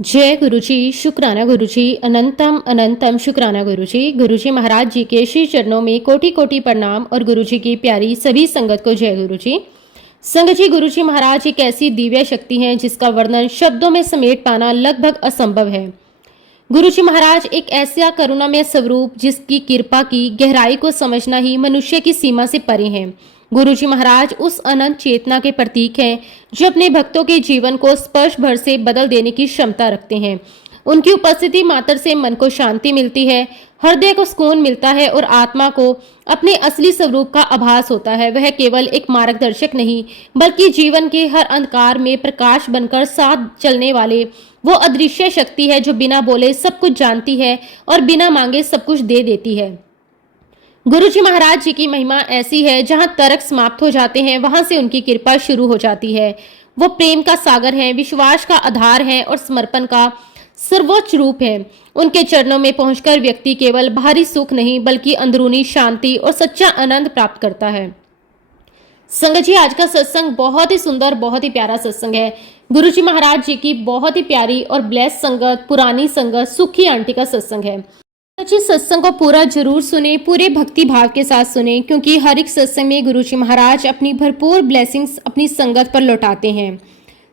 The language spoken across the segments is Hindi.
जय गुरुजी, शुक्राना गुरुजी, अनंतम अनंतम शुक्राना गुरुजी। गुरुजी महाराज जी के श्री चरणों में कोटि कोटि प्रणाम और गुरुजी की प्यारी सभी संगत को जय गुरुजी। संगत जी, गुरुजी महाराज एक ऐसी दिव्य शक्ति है जिसका वर्णन शब्दों में समेट पाना लगभग असंभव है। गुरुजी महाराज एक ऐसा करुणामय स्वरूप जिसकी कृपा की गहराई को समझना ही मनुष्य की सीमा से परे है। गुरुजी महाराज उस अनंत चेतना के प्रतीक हैं जो अपने भक्तों के जीवन को स्पर्श भर से बदल देने की क्षमता रखते हैं। उनकी उपस्थिति मात्र से मन को शांति मिलती है, हृदय को सुकून मिलता है और आत्मा को अपने असली स्वरूप का आभास होता है। वह केवल एक मार्गदर्शक नहीं बल्कि जीवन के हर अंधकार में प्रकाश बनकर साथ चलने वाले वो अदृश्य शक्ति है जो बिना बोले सब कुछ जानती है और बिना मांगे सब कुछ दे देती है। गुरुजी महाराज जी की महिमा ऐसी है, जहां तर्क समाप्त हो जाते हैं वहां से उनकी कृपा शुरू हो जाती है। वो प्रेम का सागर है, विश्वास का आधार है और समर्पण का सर्वोच्च रूप है। उनके चरणों में पहुंचकर व्यक्ति केवल बाहरी सुख नहीं बल्कि अंदरूनी शांति और सच्चा आनंद प्राप्त करता है। संगत जी, आज का सत्संग बहुत ही सुंदर, बहुत ही प्यारा सत्संग है। गुरुजी महाराज जी की बहुत ही प्यारी और ब्लेस संगत, पुरानी संगत, सुखी आंटी का सत्संग है। जी, सत्संग को पूरा जरूर सुने, पूरे भक्ति भाव के साथ सुने, क्योंकि हर एक सत्संग में गुरुजी महाराज अपनी भरपूर ब्लेसिंग्स अपनी संगत पर लौटाते हैं।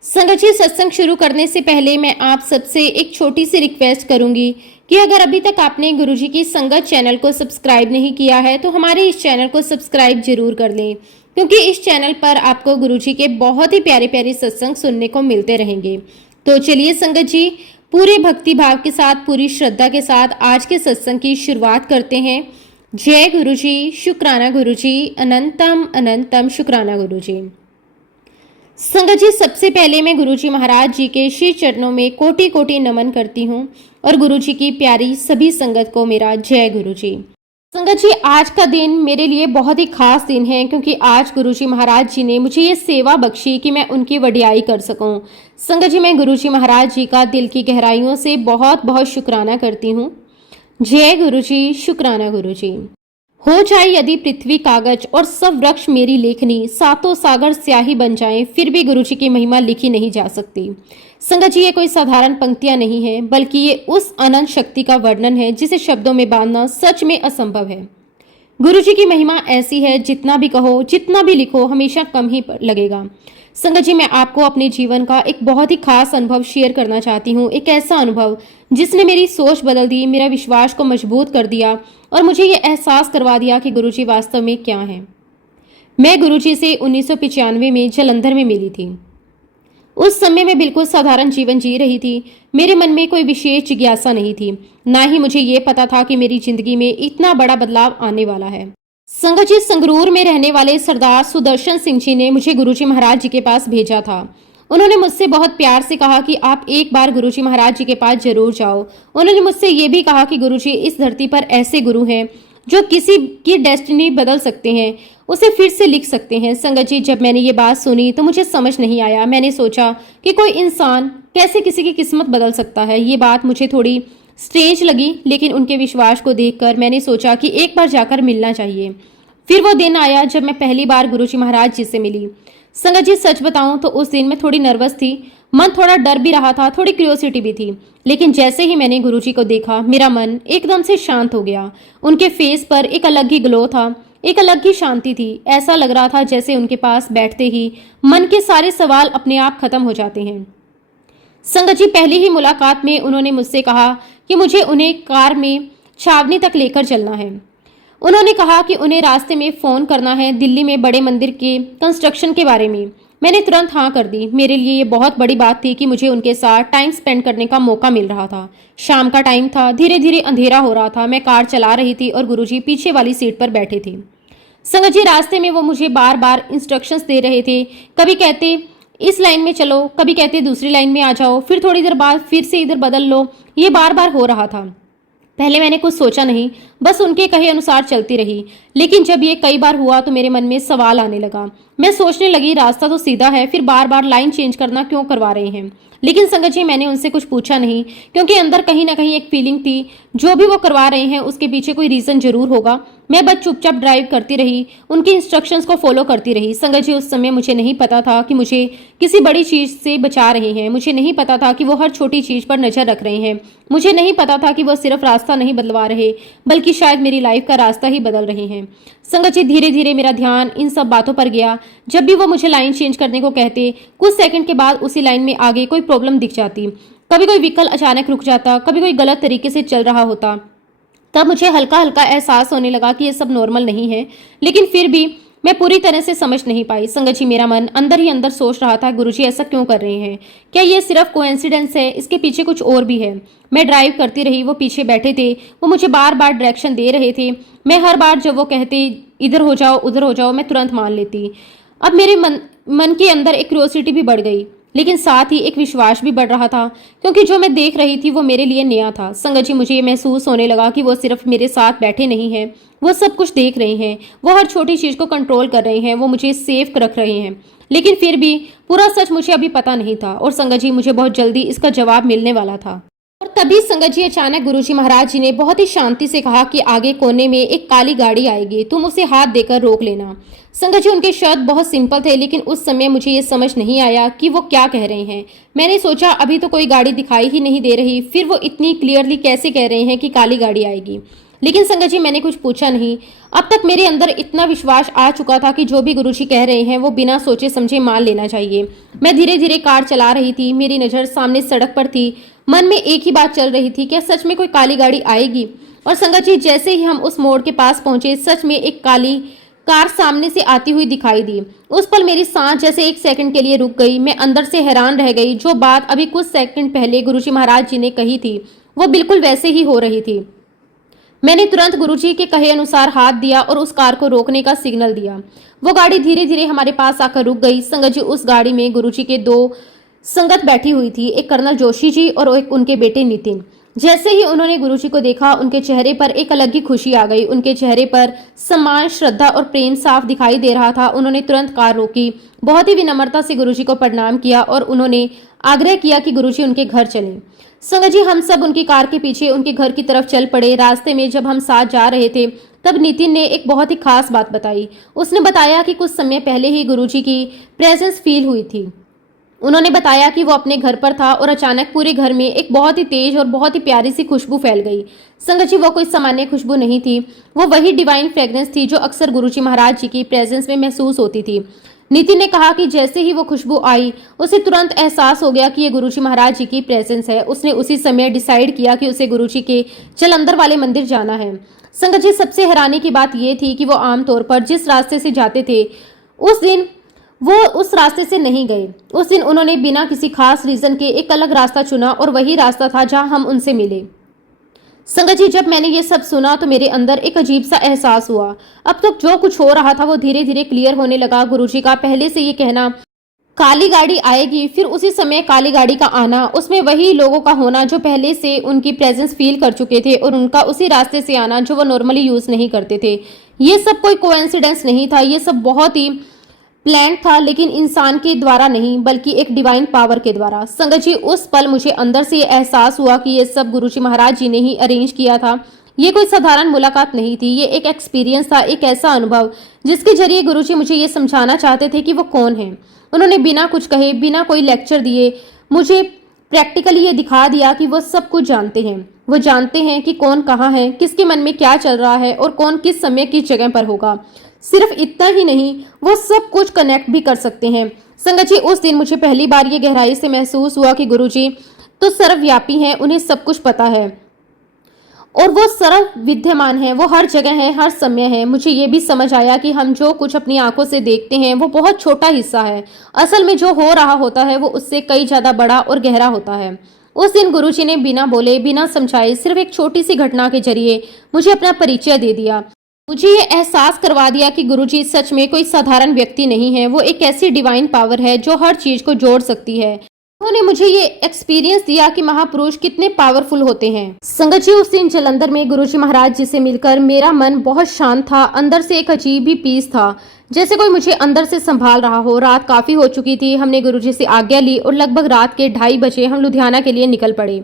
संगत जी, सत्संग शुरू करने से पहले मैं आप सबसे एक छोटी सी रिक्वेस्ट करूंगी कि अगर अभी तक आपने गुरुजी की संगत चैनल को सब्सक्राइब नहीं किया है तो हमारे इस चैनल को सब्सक्राइब जरूर कर लें, क्योंकि इस चैनल पर आपको गुरुजी के बहुत ही प्यारे प्यारे सत्संग सुनने को मिलते रहेंगे। तो चलिए संगत जी, पूरे भक्ति भाव के साथ, पूरी श्रद्धा के साथ आज के सत्संग की शुरुआत करते हैं। जय गुरुजी, शुक्राना गुरुजी, अनंतम अनंतम शुक्राना गुरुजी। संगत जी, सबसे पहले मैं गुरुजी महाराज जी के श्री चरणों में कोटि कोटि नमन करती हूँ और गुरुजी की प्यारी सभी संगत को मेरा जय गुरुजी। संगत जी, आज का दिन मेरे लिए बहुत ही खास दिन है, क्योंकि आज गुरुजी महाराज जी ने मुझे ये सेवा बख्शी कि मैं उनकी वडियाई कर सकूं। संगत जी, मैं गुरुजी महाराज जी का दिल की गहराइयों से बहुत बहुत शुक्राना करती हूँ। जय गुरुजी, शुक्राना गुरुजी। हो जाए यदि पृथ्वी कागज और सब वृक्ष मेरी लेखनी, सातों सागर स्याही बन जाएं, फिर भी गुरुजी की महिमा लिखी नहीं जा सकती। संगत जी, ये कोई साधारण पंक्तियां नहीं है, बल्कि ये उस अनंत शक्ति का वर्णन है जिसे शब्दों में बांधना सच में असंभव है। गुरुजी की महिमा ऐसी है, जितना भी कहो, जितना भी लिखो, हमेशा कम ही लगेगा। संगत जी, मैं आपको अपने जीवन का एक बहुत ही खास अनुभव शेयर करना चाहती हूँ। एक ऐसा अनुभव जिसने मेरी सोच बदल दी, मेरा विश्वास को मजबूत कर दिया और मुझे ये एहसास करवा दिया कि गुरुजी वास्तव में क्या है। मैं गुरुजी से 1995 में जालंधर में मिली थी। उस समय मैं बिल्कुल साधारण जीवन जी रही थी। मेरे मन में कोई विशेष जिज्ञासा नहीं थी, ना ही मुझे ये पता था कि मेरी जिंदगी में इतना बड़ा बदलाव आने वाला है। संगत जी, संगरूर में रहने वाले सरदार सुदर्शन सिंह जी ने मुझे गुरुजी महाराज जी के पास भेजा था। उन्होंने मुझसे बहुत प्यार से कहा कि आप एक बार गुरुजी महाराज जी के पास जरूर जाओ। उन्होंने मुझसे ये भी कहा कि गुरुजी इस धरती पर ऐसे गुरु हैं जो किसी की डेस्टिनी बदल सकते हैं, उसे फिर से लिख सकते हैं। संगत जी, जब मैंने ये बात सुनी तो मुझे समझ नहीं आया। मैंने सोचा कि कोई इंसान कैसे किसी की किस्मत बदल सकता है। ये बात मुझे थोड़ी स्ट्रेंज लगी, लेकिन उनके विश्वास को देखकर मैंने सोचा कि एक बार जाकर मिलना चाहिए। फिर वो दिन आया जब मैं पहली बार गुरुजी महाराज जी से मिली। संगत जी, सच बताऊं तो उस दिन मैं थोड़ी नर्वस थी, मन थोड़ा डर भी रहा था, थोड़ी क्यूरियोसिटी भी थी। लेकिन जैसे ही मैंने गुरुजी को देखा, मेरा मन एकदम से शांत हो गया। उनके फेस पर एक अलग ही ग्लो था, एक अलग ही शांति थी। ऐसा लग रहा था जैसे उनके पास बैठते ही मन के सारे सवाल अपने आप खत्म हो जाते हैं। संगत जी, पहली ही मुलाकात में उन्होंने मुझसे कहा कि मुझे उन्हें कार में छावनी तक लेकर चलना है। उन्होंने कहा कि उन्हें रास्ते में फ़ोन करना है दिल्ली में बड़े मंदिर के कंस्ट्रक्शन के बारे में। मैंने तुरंत हाँ कर दी। मेरे लिए ये बहुत बड़ी बात थी कि मुझे उनके साथ टाइम स्पेंड करने का मौका मिल रहा था। शाम का टाइम था, धीरे धीरे अंधेरा हो रहा था। मैं कार चला रही थी और गुरुजी पीछे वाली सीट पर बैठे थे। संगत जी, रास्ते में वो मुझे बार बार इंस्ट्रक्शंस दे रहे थे। कभी कहते इस लाइन में चलो, कभी कहते दूसरी लाइन में आ जाओ, फिर थोड़ी देर बाद फिर से इधर बदल लो। ये बार बार हो रहा था। पहले मैंने कुछ सोचा नहीं, बस उनके कहे अनुसार चलती रही। लेकिन जब ये कई बार हुआ तो मेरे मन में सवाल आने लगा। मैं सोचने लगी, रास्ता तो सीधा है, फिर बार बार लाइन चेंज करना क्यों करवा रहे हैं। लेकिन संगत जी, मैंने उनसे कुछ पूछा नहीं, क्योंकि अंदर कहीं ना कहीं एक फीलिंग थी जो भी वो करवा रहे हैं उसके पीछे कोई रीजन जरूर होगा। मैं बस चुपचाप ड्राइव करती रही, उनके इंस्ट्रक्शंस को फॉलो करती रही। संगत जी, उस समय मुझे नहीं पता था कि मुझे किसी बड़ी चीज से बचा रहे हैं। मुझे नहीं पता था कि वो हर छोटी चीज पर नजर रख रहे हैं। मुझे नहीं पता था कि वो सिर्फ रास्ता नहीं बदलवा रहे, बल्कि शायद मेरी लाइफ का रास्ता ही बदल रहे हैं। संगत जी, धीरे धीरे मेरा ध्यान इन सब बातों पर गया। जब भी वो मुझे लाइन चेंज करने को कहते, कुछ सेकंड के बाद उसी लाइन में आगे कोई प्रॉब्लम दिख जाती। कभी कोई व्हीकल अचानक रुक जाता, कभी कोई गलत तरीके से चल रहा होता। तब मुझे हल्का हल्का एहसास होने लगा कि ये सब नॉर्मल नहीं है, लेकिन फिर भी मैं पूरी तरह से समझ नहीं पाई। संगत जी, मेरा मन अंदर ही अंदर सोच रहा था, गुरुजी ऐसा क्यों कर रहे हैं? क्या ये सिर्फ कोइंसिडेंस है? इसके पीछे कुछ और भी है। मैं ड्राइव करती रही, वो पीछे बैठे थे। वो मुझे बार बार डायरेक्शन दे रहे थे। मैं हर बार जब वो कहते इधर हो जाओ उधर हो जाओ, मैं तुरंत मान लेती। अब मेरे मन के अंदर एक क्यूरियोसिटी भी बढ़ गई, लेकिन साथ ही एक विश्वास भी बढ़ रहा था, क्योंकि जो मैं देख रही थी वो मेरे लिए नया था। संगत जी, मुझे ये महसूस होने लगा कि वो सिर्फ मेरे साथ बैठे नहीं हैं, वो सब कुछ देख रहे हैं। वो हर छोटी चीज को कंट्रोल कर रहे हैं, वो मुझे सेफ रख रहे हैं। लेकिन फिर भी पूरा सच मुझे अभी पता नहीं था, और संगत जी, मुझे बहुत जल्दी इसका जवाब मिलने वाला था। और तभी संगत जी, अचानक गुरुजी महाराज जी ने बहुत ही शांति से कहा कि आगे कोने में एक काली गाड़ी आएगी, तुम उसे हाथ देकर रोक लेना। संगत जी, उनके शब्द बहुत सिंपल थे, लेकिन उस समय मुझे ये समझ नहीं आया कि वो क्या कह रहे हैं। मैंने सोचा अभी तो कोई गाड़ी दिखाई ही नहीं दे रही, फिर वो इतनी क्लियरली कैसे कह रहे हैं कि काली गाड़ी आएगी। लेकिन संगत जी, मैंने कुछ पूछा नहीं। अब तक मेरे अंदर इतना विश्वास आ चुका था कि जो भी गुरुजी कह रहे हैं वो बिना सोचे समझे मान लेना चाहिए। मैं धीरे धीरे कार चला रही थी, मेरी नज़र सामने सड़क पर थी। मन में एक ही बात चल रही थी, क्या सच में कोई काली गाड़ी आएगी? और संगत जी, जैसे ही हम उस मोड़ के पास पहुंचे, सच में एक काली कार सामने से आती हुई दिखाई दी। उस पल मेरी सांस जैसे एक सेकंड के लिए रुक गई। मैं अंदर से हैरान रह गई। जो बात अभी कुछ सेकंड पहले गुरुजी महाराज जी ने कही थी, वो बिल्कुल वैसे ही हो रही थी। मैंने तुरंत गुरुजी के कहे अनुसार हाथ दिया और उस कार को रोकने का सिग्नल दिया। वो गाड़ी धीरे धीरे हमारे पास आकर रुक गई। संगत जी, उस गाड़ी में गुरुजी के दो संगत बैठी हुई थी, एक कर्नल जोशी जी और एक उनके बेटे नितिन। जैसे ही उन्होंने गुरुजी को देखा, उनके चेहरे पर एक अलग ही खुशी आ गई। उनके चेहरे पर सम्मान, श्रद्धा और प्रेम साफ दिखाई दे रहा था। उन्होंने तुरंत कार रोकी, बहुत ही विनम्रता से गुरुजी को प्रणाम किया और उन्होंने आग्रह किया कि गुरुजी उनके घर चलें। संगत जी, हम सब उनकी कार के पीछे उनके घर की तरफ चल पड़े। रास्ते में जब हम साथ जा रहे थे, तब नितिन ने एक बहुत ही खास बात बताई। उसने बताया कि कुछ समय पहले ही गुरुजी की प्रेजेंस फील हुई थी। उन्होंने बताया कि वो अपने घर पर था और अचानक पूरे घर में एक बहुत ही तेज और बहुत ही प्यारी सी खुशबू फैल गई। संगत जी, वो कोई सामान्य खुशबू नहीं थी, वो वही डिवाइन फ्रेग्रेंस थी जो अक्सर गुरुजी महाराज जी की प्रेजेंस में महसूस होती थी। नितिन ने कहा कि जैसे ही वो खुशबू आई, उसे तुरंत एहसास हो गया कि ये गुरुजी महाराज जी की प्रेजेंस है। उसने उसी समय डिसाइड किया कि उसे गुरुजी के जलंधर वाले मंदिर जाना है। संगत जी, सबसे हैरानी की बात यह थी कि वो आमतौर पर जिस रास्ते से जाते थे, उस दिन वो उस रास्ते से नहीं गए। उस दिन उन्होंने बिना किसी खास रीजन के एक अलग रास्ता चुना और वही रास्ता था जहां हम उनसे मिले। संगत जी, जब मैंने ये सब सुना तो मेरे अंदर एक अजीब सा एहसास हुआ। अब तक जो कुछ हो रहा था वो धीरे धीरे क्लियर होने लगा। गुरुजी का पहले से ये कहना, काली गाड़ी आएगी, फिर उसी समय काली गाड़ी का आना, उसमें वही लोगों का होना जो पहले से उनकी प्रेजेंस फील कर चुके थे, और उनका उसी रास्ते से आना जो वो नॉर्मली यूज नहीं करते थे। ये सब कोई कोइंसिडेंस नहीं था, ये सब बहुत ही प्लान था, लेकिन इंसान के द्वारा नहीं, बल्कि एक डिवाइन पावर के द्वारा। संगत जी, उस पल मुझे अंदर से ये एहसास हुआ कि ये सब गुरुजी महाराज जी ने ही अरेंज किया था। ये कोई साधारण मुलाकात नहीं थी, ये एक एक्सपीरियंस था, एक ऐसा अनुभव जिसके जरिए गुरुजी मुझे ये समझाना चाहते थे कि वो कौन है। उन्होंने बिना कुछ कहे, बिना कोई लेक्चर दिए मुझे प्रैक्टिकली ये दिखा दिया कि वो सब कुछ जानते हैं। वो जानते हैं कि कौन कहाँ है, किसके मन में क्या चल रहा है और कौन किस समय किस जगह पर होगा। सिर्फ इतना ही नहीं, वो सब कुछ कनेक्ट भी कर सकते हैं। संगत जी, उस दिन मुझे पहली बार ये गहराई से महसूस हुआ कि गुरुजी तो सर्वव्यापी हैं, उन्हें सब कुछ पता है और वो सर्व विद्यमान है, वो हर जगह है, हर समय है। मुझे ये भी समझ आया कि हम जो कुछ अपनी आंखों से देखते हैं वो बहुत छोटा हिस्सा है। असल में जो हो रहा होता है वो उससे कई ज्यादा बड़ा और गहरा होता है। उस दिन गुरुजी ने बिना बोले, बिना समझाए, सिर्फ एक छोटी सी घटना के जरिए मुझे अपना परिचय दे दिया। मुझे ये एहसास करवा दिया कि गुरुजी सच में कोई साधारण व्यक्ति नहीं है, वो एक ऐसी डिवाइन पावर है जो हर चीज को जोड़ सकती है। उन्होंने मुझे ये एक्सपीरियंस दिया कि महापुरुष कितने पावरफुल होते हैं। संगत जी, उस दिन जलंधर में गुरुजी महाराज जी से मिलकर मेरा मन बहुत शांत था। अंदर से एक अजीब ही पीस था, जैसे कोई मुझे अंदर से संभाल रहा हो। रात काफी हो चुकी थी। हमने गुरुजी से आज्ञा ली और लगभग रात के 2:30 बजे हम लुधियाना के लिए निकल पड़े।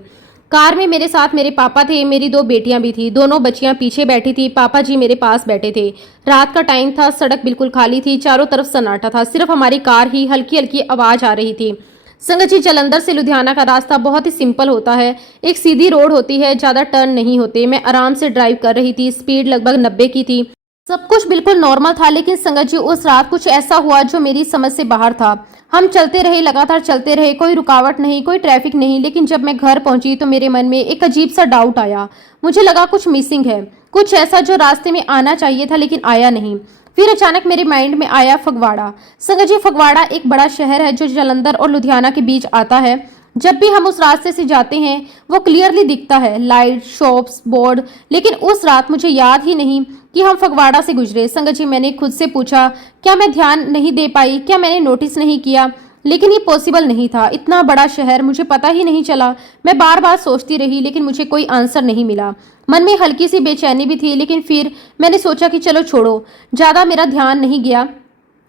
कार में मेरे साथ मेरे पापा थे, मेरी 2 बेटियां भी थी। दोनों बच्चियां पीछे बैठी थी, पापा जी मेरे पास बैठे थे। रात का टाइम था, सड़क बिल्कुल खाली थी, चारों तरफ सन्नाटा था, सिर्फ हमारी कार ही हल्की हल्की आवाज आ रही थी। संगत जी, जालंधर से लुधियाना का रास्ता बहुत ही सिंपल होता है। एक सीधी रोड होती है, ज्यादा टर्न नहीं होते। मैं आराम से ड्राइव कर रही थी, स्पीड लगभग 90 की थी। सब कुछ बिल्कुल नॉर्मल था, लेकिन संगत जी उस रात कुछ ऐसा हुआ जो मेरी समझ से बाहर था। हम चलते रहे, लगातार चलते रहे, कोई रुकावट नहीं, कोई ट्रैफिक नहीं। लेकिन जब मैं घर पहुंची तो मेरे मन में एक अजीब सा डाउट आया। मुझे लगा कुछ मिसिंग है, कुछ ऐसा जो रास्ते में आना चाहिए था लेकिन आया नहीं। फिर अचानक मेरे माइंड में आया फगवाड़ा। संगत जी, फगवाड़ा एक बड़ा शहर है जो जालंधर और लुधियाना के बीच आता है। जब भी हम उस रास्ते से जाते हैं वो क्लियरली दिखता है, लाइट, शॉप्स, बोर्ड। लेकिन उस रात मुझे याद ही नहीं कि हम फगवाड़ा से गुजरे। संगत जी, मैंने खुद से पूछा, क्या मैं ध्यान नहीं दे पाई, क्या मैंने नोटिस नहीं किया? लेकिन ये पॉसिबल नहीं था। इतना बड़ा शहर, मुझे पता ही नहीं चला। मैं बार बार सोचती रही लेकिन मुझे कोई आंसर नहीं मिला। मन में हल्की सी बेचैनी भी थी, लेकिन फिर मैंने सोचा कि चलो छोड़ो, ज्यादा मेरा ध्यान नहीं गया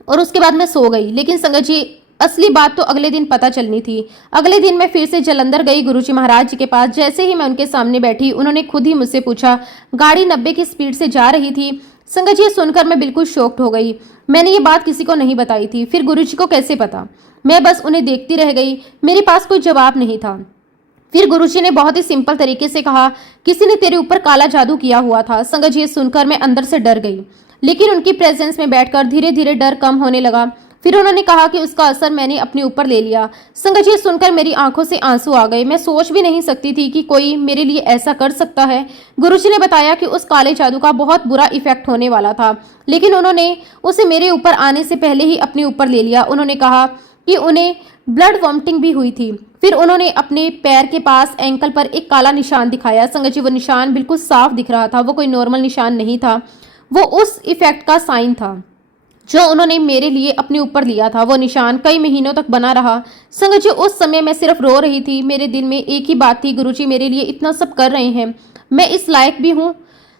और उसके बाद मैं सो गई। लेकिन संगत जी, असली बात तो अगले दिन पता चलनी थी। अगले दिन मैं फिर से जालंधर गई गुरुजी महाराज जी के पास। जैसे ही मैं उनके सामने बैठी, उन्होंने खुद ही मुझसे पूछा, गाड़ी 90 की स्पीड से जा रही थी। संगत जी, सुनकर मैं बिल्कुल शॉक्ड हो गई। मैंने ये बात किसी को नहीं बताई थी। फिर गुरुजी को कैसे पता? मैं बस उन्हें देखती रह गई, मेरे पास कोई जवाब नहीं था। फिर गुरुजी ने बहुत ही सिंपल तरीके से कहा, किसी ने तेरे ऊपर काला जादू किया हुआ था। संगत जी, सुनकर मैं अंदर से डर गई, लेकिन उनकी प्रेजेंस में बैठकर धीरे धीरे डर कम होने लगा। फिर उन्होंने कहा कि उसका असर मैंने अपने ऊपर ले लिया। संगत जी, सुनकर मेरी आंखों से आंसू आ गए। मैं सोच भी नहीं सकती थी कि कोई मेरे लिए ऐसा कर सकता है। गुरुजी ने बताया कि उस काले जादू का बहुत बुरा इफेक्ट होने वाला था, लेकिन उन्होंने उसे मेरे ऊपर आने से पहले ही अपने ऊपर ले लिया। उन्होंने कहा कि उन्हें ब्लड वॉमिटिंग भी हुई थी। फिर उन्होंने अपने पैर के पास एंकल पर एक काला निशान दिखाया। संगत जी, वो निशान बिल्कुल साफ दिख रहा था, वो कोई नॉर्मल निशान नहीं था। वो उस इफेक्ट का साइन था जो उन्होंने मेरे लिए अपने ऊपर लिया था। वो निशान कई महीनों तक बना रहा। संगत जी, उस समय मैं सिर्फ रो रही थी। मेरे दिल में एक ही बात थी, गुरुजी मेरे लिए इतना सब कर रहे हैं, मैं इस लायक भी हूँ।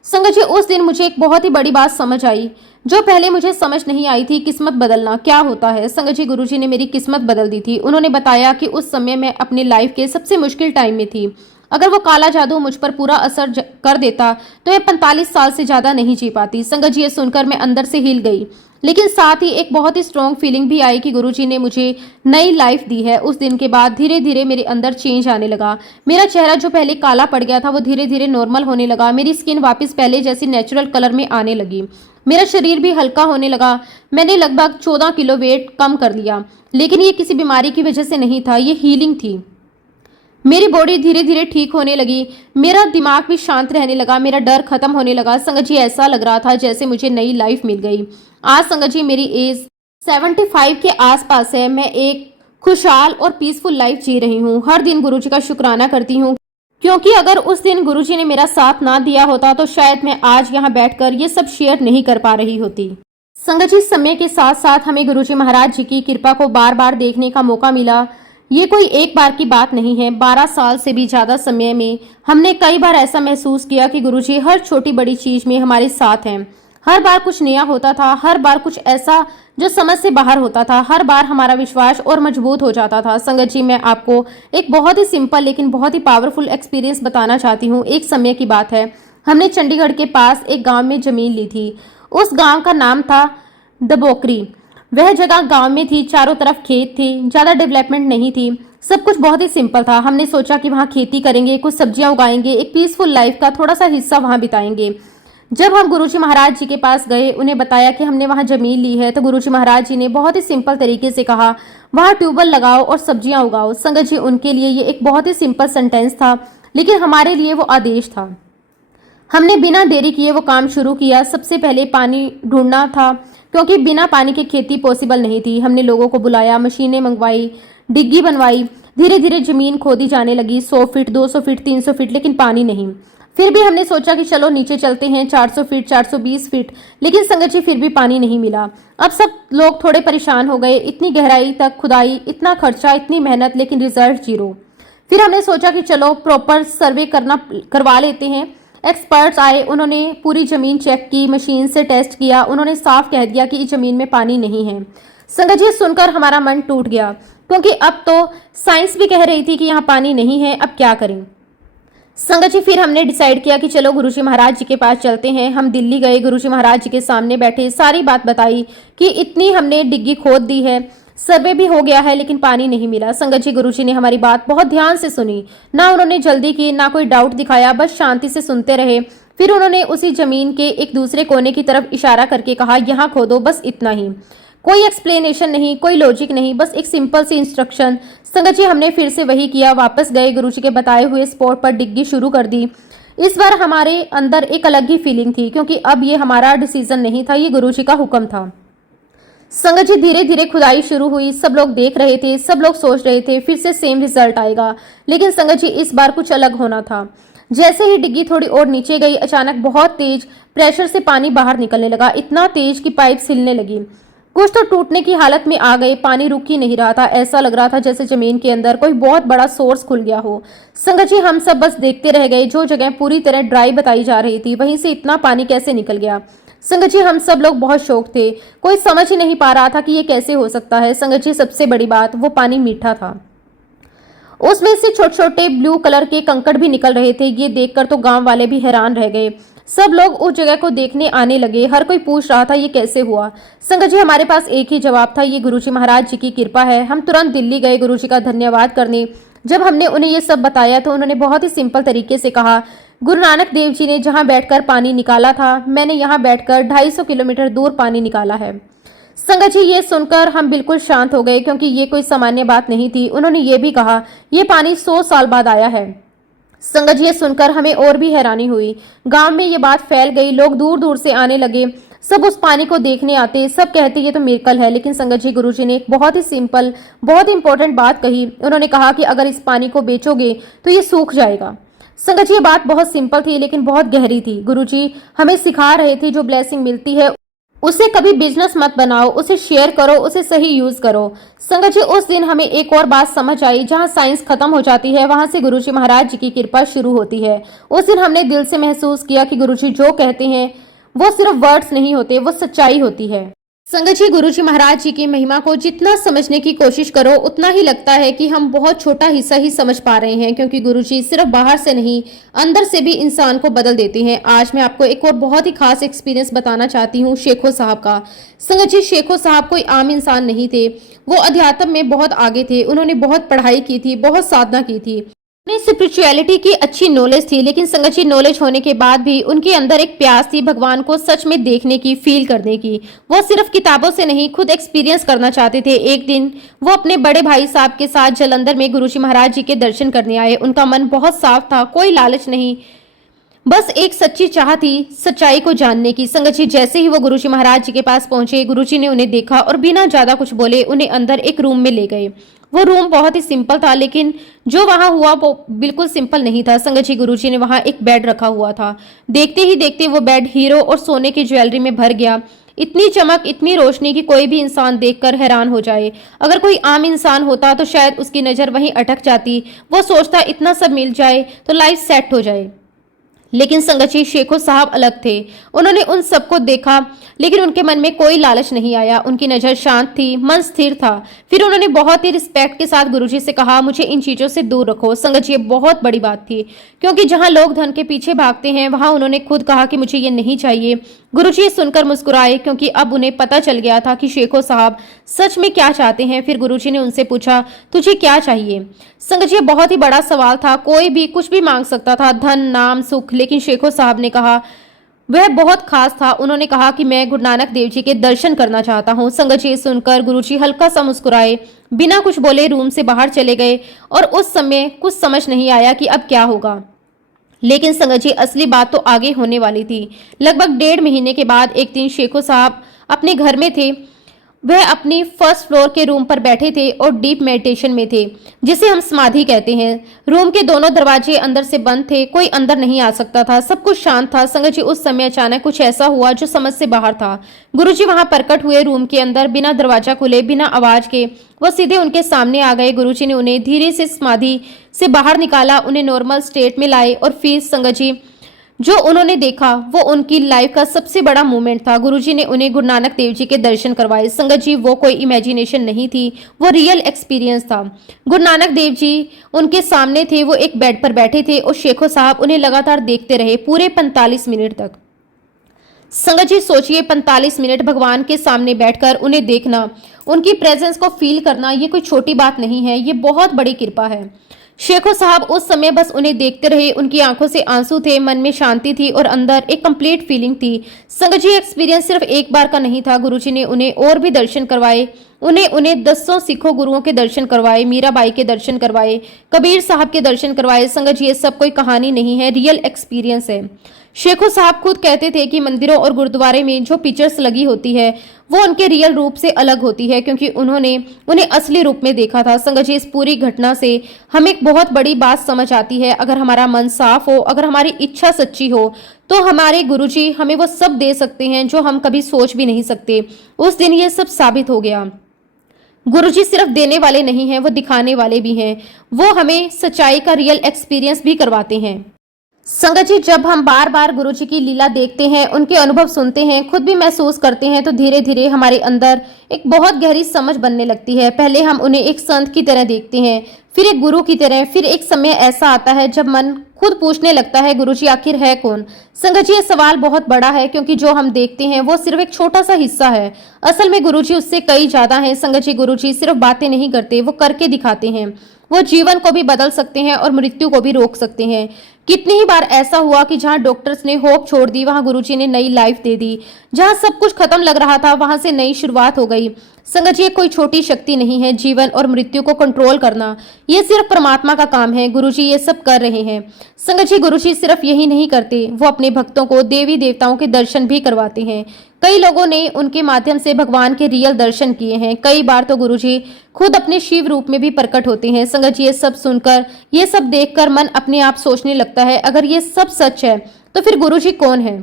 संगत जी, उस दिन मुझे एक बहुत ही बड़ी बात समझ आई जो पहले मुझे समझ नहीं आई थी। किस्मत बदलना क्या होता है? संगत जी, गुरुजी ने मेरी किस्मत बदल दी थी। उन्होंने बताया कि उस समय मैं अपने लाइफ के सबसे मुश्किल टाइम में थी। अगर वो काला जादू मुझ पर पूरा असर कर देता तो मैं 45 साल से ज्यादा नहीं जी पाती। संगत जी, ये सुनकर मैं अंदर से हिल गई, लेकिन साथ ही एक बहुत ही स्ट्रॉन्ग फीलिंग भी आई कि गुरुजी ने मुझे नई लाइफ दी है। उस दिन के बाद धीरे धीरे मेरे अंदर चेंज आने लगा। मेरा चेहरा जो पहले काला पड़ गया था वो धीरे धीरे नॉर्मल होने लगा। मेरी स्किन वापस पहले जैसी नेचुरल कलर में आने लगी। मेरा शरीर भी हल्का होने लगा। मैंने लगभग 14 किलो वेट कम कर लिया, लेकिन ये किसी बीमारी की वजह से नहीं था, ये हीलिंग थी। मेरी बॉडी धीरे धीरे ठीक होने लगी, मेरा दिमाग भी शांत रहने लगा, मेरा डर खत्म होने लगा। संगत जी, ऐसा लग रहा था जैसे मुझे नई लाइफ मिल गई। आज संगत जी, मेरी एज 75 के आसपास है। मैं एक खुशहाल और पीसफुल लाइफ जी रही हूँ। हर दिन गुरुजी का शुक्राना करती हूँ, क्योंकि अगर उस दिन गुरुजी ने मेरा साथ ना दिया होता तो शायद मैं आज यहाँ बैठकर ये सब शेयर नहीं कर पा रही होती। संगत जी, समय के साथ साथ हमें गुरुजी महाराज जी की कृपा को बार बार देखने का मौका मिला। ये कोई एक बार की बात नहीं है। 12 साल से भी ज्यादा समय में हमने कई बार ऐसा महसूस किया कि गुरुजी हर छोटी बड़ी चीज में हमारे साथ हैं। हर बार कुछ नया होता था, हर बार कुछ ऐसा जो समझ से बाहर होता था, हर बार हमारा विश्वास और मजबूत हो जाता था। संगत जी, मैं आपको एक बहुत ही सिंपल लेकिन बहुत ही पावरफुल एक्सपीरियंस बताना चाहती हूँ। एक समय की बात है, हमने चंडीगढ़ के पास एक गाँव में जमीन ली थी। उस गाँव का नाम था दबोकरी। वह जगह गांव में थी, चारों तरफ खेत थे, ज्यादा डेवलपमेंट नहीं थी, सब कुछ बहुत ही सिंपल था। हमने सोचा कि वहां खेती करेंगे, कुछ सब्जियां उगाएंगे, एक पीसफुल लाइफ का थोड़ा सा हिस्सा वहां बिताएंगे। जब हम गुरुजी महाराज जी के पास गए, उन्हें बताया कि हमने वहां जमीन ली है, तो गुरुजी महाराज जी ने बहुत ही सिंपल तरीके से कहा, वहां ट्यूबवेल लगाओ और सब्जियां उगाओ। संगत जी, उनके लिए ये एक बहुत ही सिंपल सेंटेंस था, लेकिन हमारे लिए वो आदेश था। हमने बिना देरी किए वो काम शुरू किया। सबसे पहले पानी ढूंढना था, क्योंकि बिना पानी के खेती पॉसिबल नहीं थी। हमने लोगों को बुलाया, मशीनें मंगवाई, डिग्गी बनवाई। धीरे धीरे जमीन खोदी जाने लगी, 100 फीट, 200 फीट, 300 फीट, लेकिन पानी नहीं। फिर भी हमने सोचा कि चलो नीचे चलते हैं, 400 फीट, 420 फीट, लेकिन संगत जी, फिर भी पानी नहीं मिला। अब सब लोग थोड़े परेशान हो गए। इतनी गहराई तक खुदाई, इतना खर्चा, इतनी मेहनत, लेकिन रिजल्ट जीरो। फिर हमने सोचा कि चलो प्रॉपर सर्वे करवा लेते हैं। एक्सपर्ट्स आए, उन्होंने पूरी जमीन चेक की, मशीन से टेस्ट किया। उन्होंने साफ कह दिया कि इस जमीन में पानी नहीं है। संगत जी, सुनकर हमारा मन टूट गया, क्योंकि अब तो साइंस भी कह रही थी कि यहाँ पानी नहीं है। अब क्या करें? संगत जी फिर हमने डिसाइड किया कि चलो गुरुजी महाराज जी के पास चलते हैं। हम दिल्ली गए, गुरुजी महाराज जी के सामने बैठे, सारी बात बताई कि इतनी हमने डिग्गी खोद दी है, सर्वे भी हो गया है, लेकिन पानी नहीं मिला। संगत जी गुरुजी ने हमारी बात बहुत ध्यान से सुनी, ना उन्होंने जल्दी की, ना कोई डाउट दिखाया, बस शांति से सुनते रहे। फिर उन्होंने उसी जमीन के एक दूसरे कोने की तरफ इशारा करके कहा, यहाँ खोदो, बस इतना ही। कोई एक्सप्लेनेशन नहीं, कोई लॉजिक नहीं, बस एक सिंपल सी इंस्ट्रक्शन। संगत जी हमने फिर से वही किया, वापस गए, गुरुजी के बताए हुए स्पॉट पर डिग्गी शुरू कर दी। इस बार हमारे अंदर एक अलग ही फीलिंग थी, क्योंकि अब ये हमारा डिसीजन नहीं था, ये गुरुजी का हुक्म था। संगत जी धीरे धीरे खुदाई शुरू हुई, सब लोग देख रहे थे, सब लोग सोच रहे थे फिर से सेम रिजल्ट आएगा, लेकिन संगत जी इस बार कुछ अलग होना था। जैसे ही डिग्गी थोड़ी और नीचे गई, अचानक बहुत तेज प्रेशर से पानी बाहर निकलने लगा, इतना तेज कि पाइप हिलने लगी। कुछ तो टूटने की हालत में आ गए, पानी रुक ही नहीं रहा था, ऐसा लग रहा था जैसे जमीन के अंदर कोई बहुत बड़ा सोर्स खुल गया हो। संगत जी हम सब बस देखते रह गए, जो जगह पूरी तरह ड्राई बताई जा रही थी वहीं से इतना पानी कैसे निकल गया। संगत जी हम सब लोग बहुत शौक थे, कोई समझ ही नहीं पा रहा था कि ये कैसे हो सकता है। संगत जी सबसे बड़ी बात, वो पानी मीठा था, उसमें से छोटे छोटे ब्लू कलर के कंकड़ भी निकल रहे थे। ये देखकर तो गांव वाले भी हैरान रह गए, सब लोग उस जगह को देखने आने लगे, हर कोई पूछ रहा था ये कैसे हुआ। संगत जी हमारे पास एक ही जवाब था, ये गुरुजी महाराज जी की कृपा है। हम तुरंत दिल्ली गए गुरुजी का धन्यवाद करने। जब हमने उन्हें ये सब बताया तो उन्होंने बहुत ही सिंपल तरीके से कहा, गुरु नानक देव जी ने जहाँ बैठकर पानी निकाला था, मैंने यहाँ बैठकर 250 किलोमीटर दूर पानी निकाला है। संगत जी ये सुनकर हम बिल्कुल शांत हो गए, क्योंकि ये कोई सामान्य बात नहीं थी। उन्होंने ये भी कहा, ये पानी 100 साल बाद आया है। संगत जी ये सुनकर हमें और भी हैरानी हुई, गांव में ये बात फैल गई, लोग दूर दूर से आने लगे, सब उस पानी को देखने आते, सब कहते ये तो मिरेकल है। लेकिन संगत जी गुरुजी ने एक बहुत ही सिंपल, बहुत इंपॉर्टेंट बात कही। उन्होंने कहा कि अगर इस पानी को बेचोगे तो ये सूख जाएगा। संगत जी ये बात बहुत सिंपल थी लेकिन बहुत गहरी थी। गुरुजी हमें सिखा रहे थे, जो ब्लेसिंग मिलती है उसे कभी बिजनेस मत बनाओ, उसे शेयर करो, उसे सही यूज करो। संगत जी उस दिन हमें एक और बात समझ आई, जहां साइंस खत्म हो जाती है वहां से गुरुजी महाराज जी की कृपा शुरू होती है। उस दिन हमने दिल से महसूस किया कि गुरुजी जो कहते हैं वो सिर्फ वर्ड्स नहीं होते, वो सच्चाई होती है। संगत जी गुरुजी महाराज जी की महिमा को जितना समझने की कोशिश करो उतना ही लगता है कि हम बहुत छोटा हिस्सा ही समझ पा रहे हैं, क्योंकि गुरुजी सिर्फ बाहर से नहीं अंदर से भी इंसान को बदल देते हैं। आज मैं आपको एक और बहुत ही खास एक्सपीरियंस बताना चाहती हूँ शेखो साहब का। संगत जी शेखो साहब कोई आम इंसान नहीं थे, वो अध्यात्म में बहुत आगे थे, उन्होंने बहुत पढ़ाई की थी, बहुत साधना की थी, उन्हें स्पिरिचुअलिटी की अच्छी नॉलेज थी। लेकिन संगत जी नॉलेज होने के बाद भी उनके अंदर एक प्यास थी भगवान को सच में देखने की, फील करने की। वो सिर्फ किताबों से नहीं खुद एक्सपीरियंस करना चाहते थे। एक दिन वो अपने बड़े भाई साहब के साथ जलंधर में गुरुजी महाराज जी के दर्शन करने आए। उनका मन बहुत साफ था, कोई लालच नहीं, बस एक सच्ची चाह थी सच्चाई को जानने की। संगत जी जैसे ही वो गुरुजी महाराज जी के पास पहुंचे, गुरुजी ने उन्हें देखा और बिना ज्यादा कुछ बोले उन्हें अंदर एक रूम में ले गए। वो रूम बहुत ही सिंपल था, लेकिन जो वहां हुआ वो बिल्कुल सिंपल नहीं था। संगत जी गुरुजी ने वहां एक बेड रखा हुआ था, देखते ही देखते वो बेड हीरो और सोने की ज्वेलरी में भर गया। इतनी चमक, इतनी रोशनी कि कोई भी इंसान देखकर हैरान हो जाए। अगर कोई आम इंसान होता तो शायद उसकी नजर वहीं अटक जाती, वो सोचता इतना सब मिल जाए तो लाइफ सेट हो जाए। लेकिन संगत जी शेखो साहब अलग थे, उन्होंने उन सबको देखा लेकिन उनके मन में कोई लालच नहीं आया, उनकी नजर शांत थी, मन स्थिर था। फिर उन्होंने बहुत ही रिस्पेक्ट के साथ गुरुजी से कहा, मुझे इन चीजों से दूर रखो। संगत जी ये बहुत बड़ी बात थी, क्योंकि जहां लोग धन के पीछे भागते हैं वहां उन्होंने खुद कहा कि मुझे ये नहीं चाहिए। गुरुजी ये सुनकर मुस्कुराए, क्योंकि अब उन्हें पता चल गया था कि शेखो साहब सच में क्या चाहते हैं। फिर गुरुजी ने उनसे पूछा, तुझे क्या चाहिए? संगत जी बहुत ही बड़ा सवाल था, कोई भी कुछ भी मांग सकता था, धन, नाम, सुख, लेकिन शेखो साहब ने कहा वह बहुत खास था। उन्होंने कहा कि मैं गुरु नानक देव जी के दर्शन करना चाहता हूँ। संगत जी सुनकर गुरुजी हल्का सा मुस्कुराए, बिना कुछ बोले रूम से बाहर चले गए और उस समय कुछ समझ नहीं आया कि अब क्या होगा। लेकिन संगत जी असली बात तो आगे होने वाली थी। लगभग 1.5 महीने के बाद एक दिन शेखो साहब अपने घर में थे, वह अपनी फर्स्ट फ्लोर के रूम पर बैठे थे और डीप मेडिटेशन में थे, जिसे हम समाधि कहते हैं। रूम के दोनों दरवाजे अंदर से बंद थे, कोई अंदर नहीं आ सकता था, सब कुछ शांत था। संगत जी उस समय अचानक कुछ ऐसा हुआ जो समझ से बाहर था। गुरुजी वहां प्रकट हुए रूम के अंदर, बिना दरवाजा खुले, बिना आवाज के वो सीधे उनके सामने आ गए। गुरुजी ने उन्हें धीरे से समाधि से बाहर निकाला, उन्हें नॉर्मल स्टेट में लाए और फिर संगत जी जो उन्होंने देखा वो उनकी लाइफ का सबसे बड़ा मोमेंट था। गुरुजी ने उन्हें गुरु नानक देव जी के दर्शन करवाए। संगत जी, वो कोई इमेजिनेशन नहीं थी, वो रियल एक्सपीरियंस था। गुरु नानक देव जी उनके सामने थे, वो एक बेड पर बैठे थे और शेखो साहब उन्हें लगातार देखते रहे पूरे 45 मिनट तक। संगत जी सोचिए, 45 मिनट भगवान के सामने बैठकर उन्हें देखना, उनकी प्रेजेंस को फील करना, ये कोई छोटी बात नहीं है, ये बहुत बड़ी कृपा है। शेखो साहब उस समय बस उन्हें देखते रहे। उनकी आंखों से आंसू थे, मन में शांति थी और अंदर एक कंप्लीट फीलिंग थी। संगत जी, एक्सपीरियंस सिर्फ एक बार का नहीं था। गुरुजी ने उन्हें और भी दर्शन करवाए। उन्हें दसों सिखों गुरुओं के दर्शन करवाए, मीराबाई के दर्शन करवाए, कबीर साहब के दर्शन करवाए। संगत जी, ये सब कोई कहानी नहीं है, रियल एक्सपीरियंस है। शेखो साहब खुद कहते थे कि मंदिरों और गुरुद्वारे में जो पिक्चर्स लगी होती है वो उनके रियल रूप से अलग होती है, क्योंकि उन्होंने उन्हें असली रूप में देखा था। संगत जी, इस पूरी घटना से हमें एक बहुत बड़ी बात समझ आती है। अगर हमारा मन साफ हो, अगर हमारी इच्छा सच्ची हो, तो हमारे गुरुजी हमें वो सब दे सकते हैं जो हम कभी सोच भी नहीं सकते। उस दिन ये सब साबित हो गया। गुरुजी सिर्फ देने वाले नहीं हैं, वो दिखाने वाले भी हैं। वो हमें सच्चाई का रियल एक्सपीरियंस भी करवाते हैं। संगत जी, जब हम बार बार गुरुजी की लीला देखते हैं, उनके अनुभव सुनते हैं, खुद भी महसूस करते हैं, तो धीरे धीरे हमारे अंदर एक बहुत गहरी समझ बनने लगती है। पहले हम उन्हें एक संत की तरह देखते हैं, फिर एक गुरु की तरह, फिर एक समय ऐसा आता है जब मन खुद पूछने लगता है, गुरुजी आखिर है कौन? संगत जी, ये सवाल बहुत बड़ा है, क्योंकि जो हम देखते हैं वो सिर्फ एक छोटा सा हिस्सा है। असल में गुरुजी उससे कई ज्यादा हैं। संगत जी, गुरुजी सिर्फ बातें नहीं करते, वो करके दिखाते हैं। वो जीवन को भी बदल सकते हैं और मृत्यु को भी रोक सकते हैं। कितनी ही बार ऐसा हुआ कि जहां डॉक्टर्स ने होप छोड़ दी, वहां गुरुजी ने नई लाइफ दे दी। जहां सब कुछ खत्म लग रहा था, वहां से नई शुरुआत हो गई। संगत जी, कोई छोटी शक्ति नहीं है। जीवन और मृत्यु को कंट्रोल करना ये सिर्फ परमात्मा का काम है। गुरुजी ये सब कर रहे हैं। संगत जी, गुरुजी सिर्फ यही नहीं करते, वो अपने भक्तों को देवी देवताओं के दर्शन भी करवाते हैं। कई लोगों ने उनके माध्यम से भगवान के रियल दर्शन किए हैं। कई बार तो गुरुजी खुद अपने शिव रूप में भी प्रकट होते हैं। संगत जी, ये सब सुनकर, ये सब देखकर मन अपने आप सोचने लगता है, अगर ये सब सच है तो फिर गुरुजी कौन है?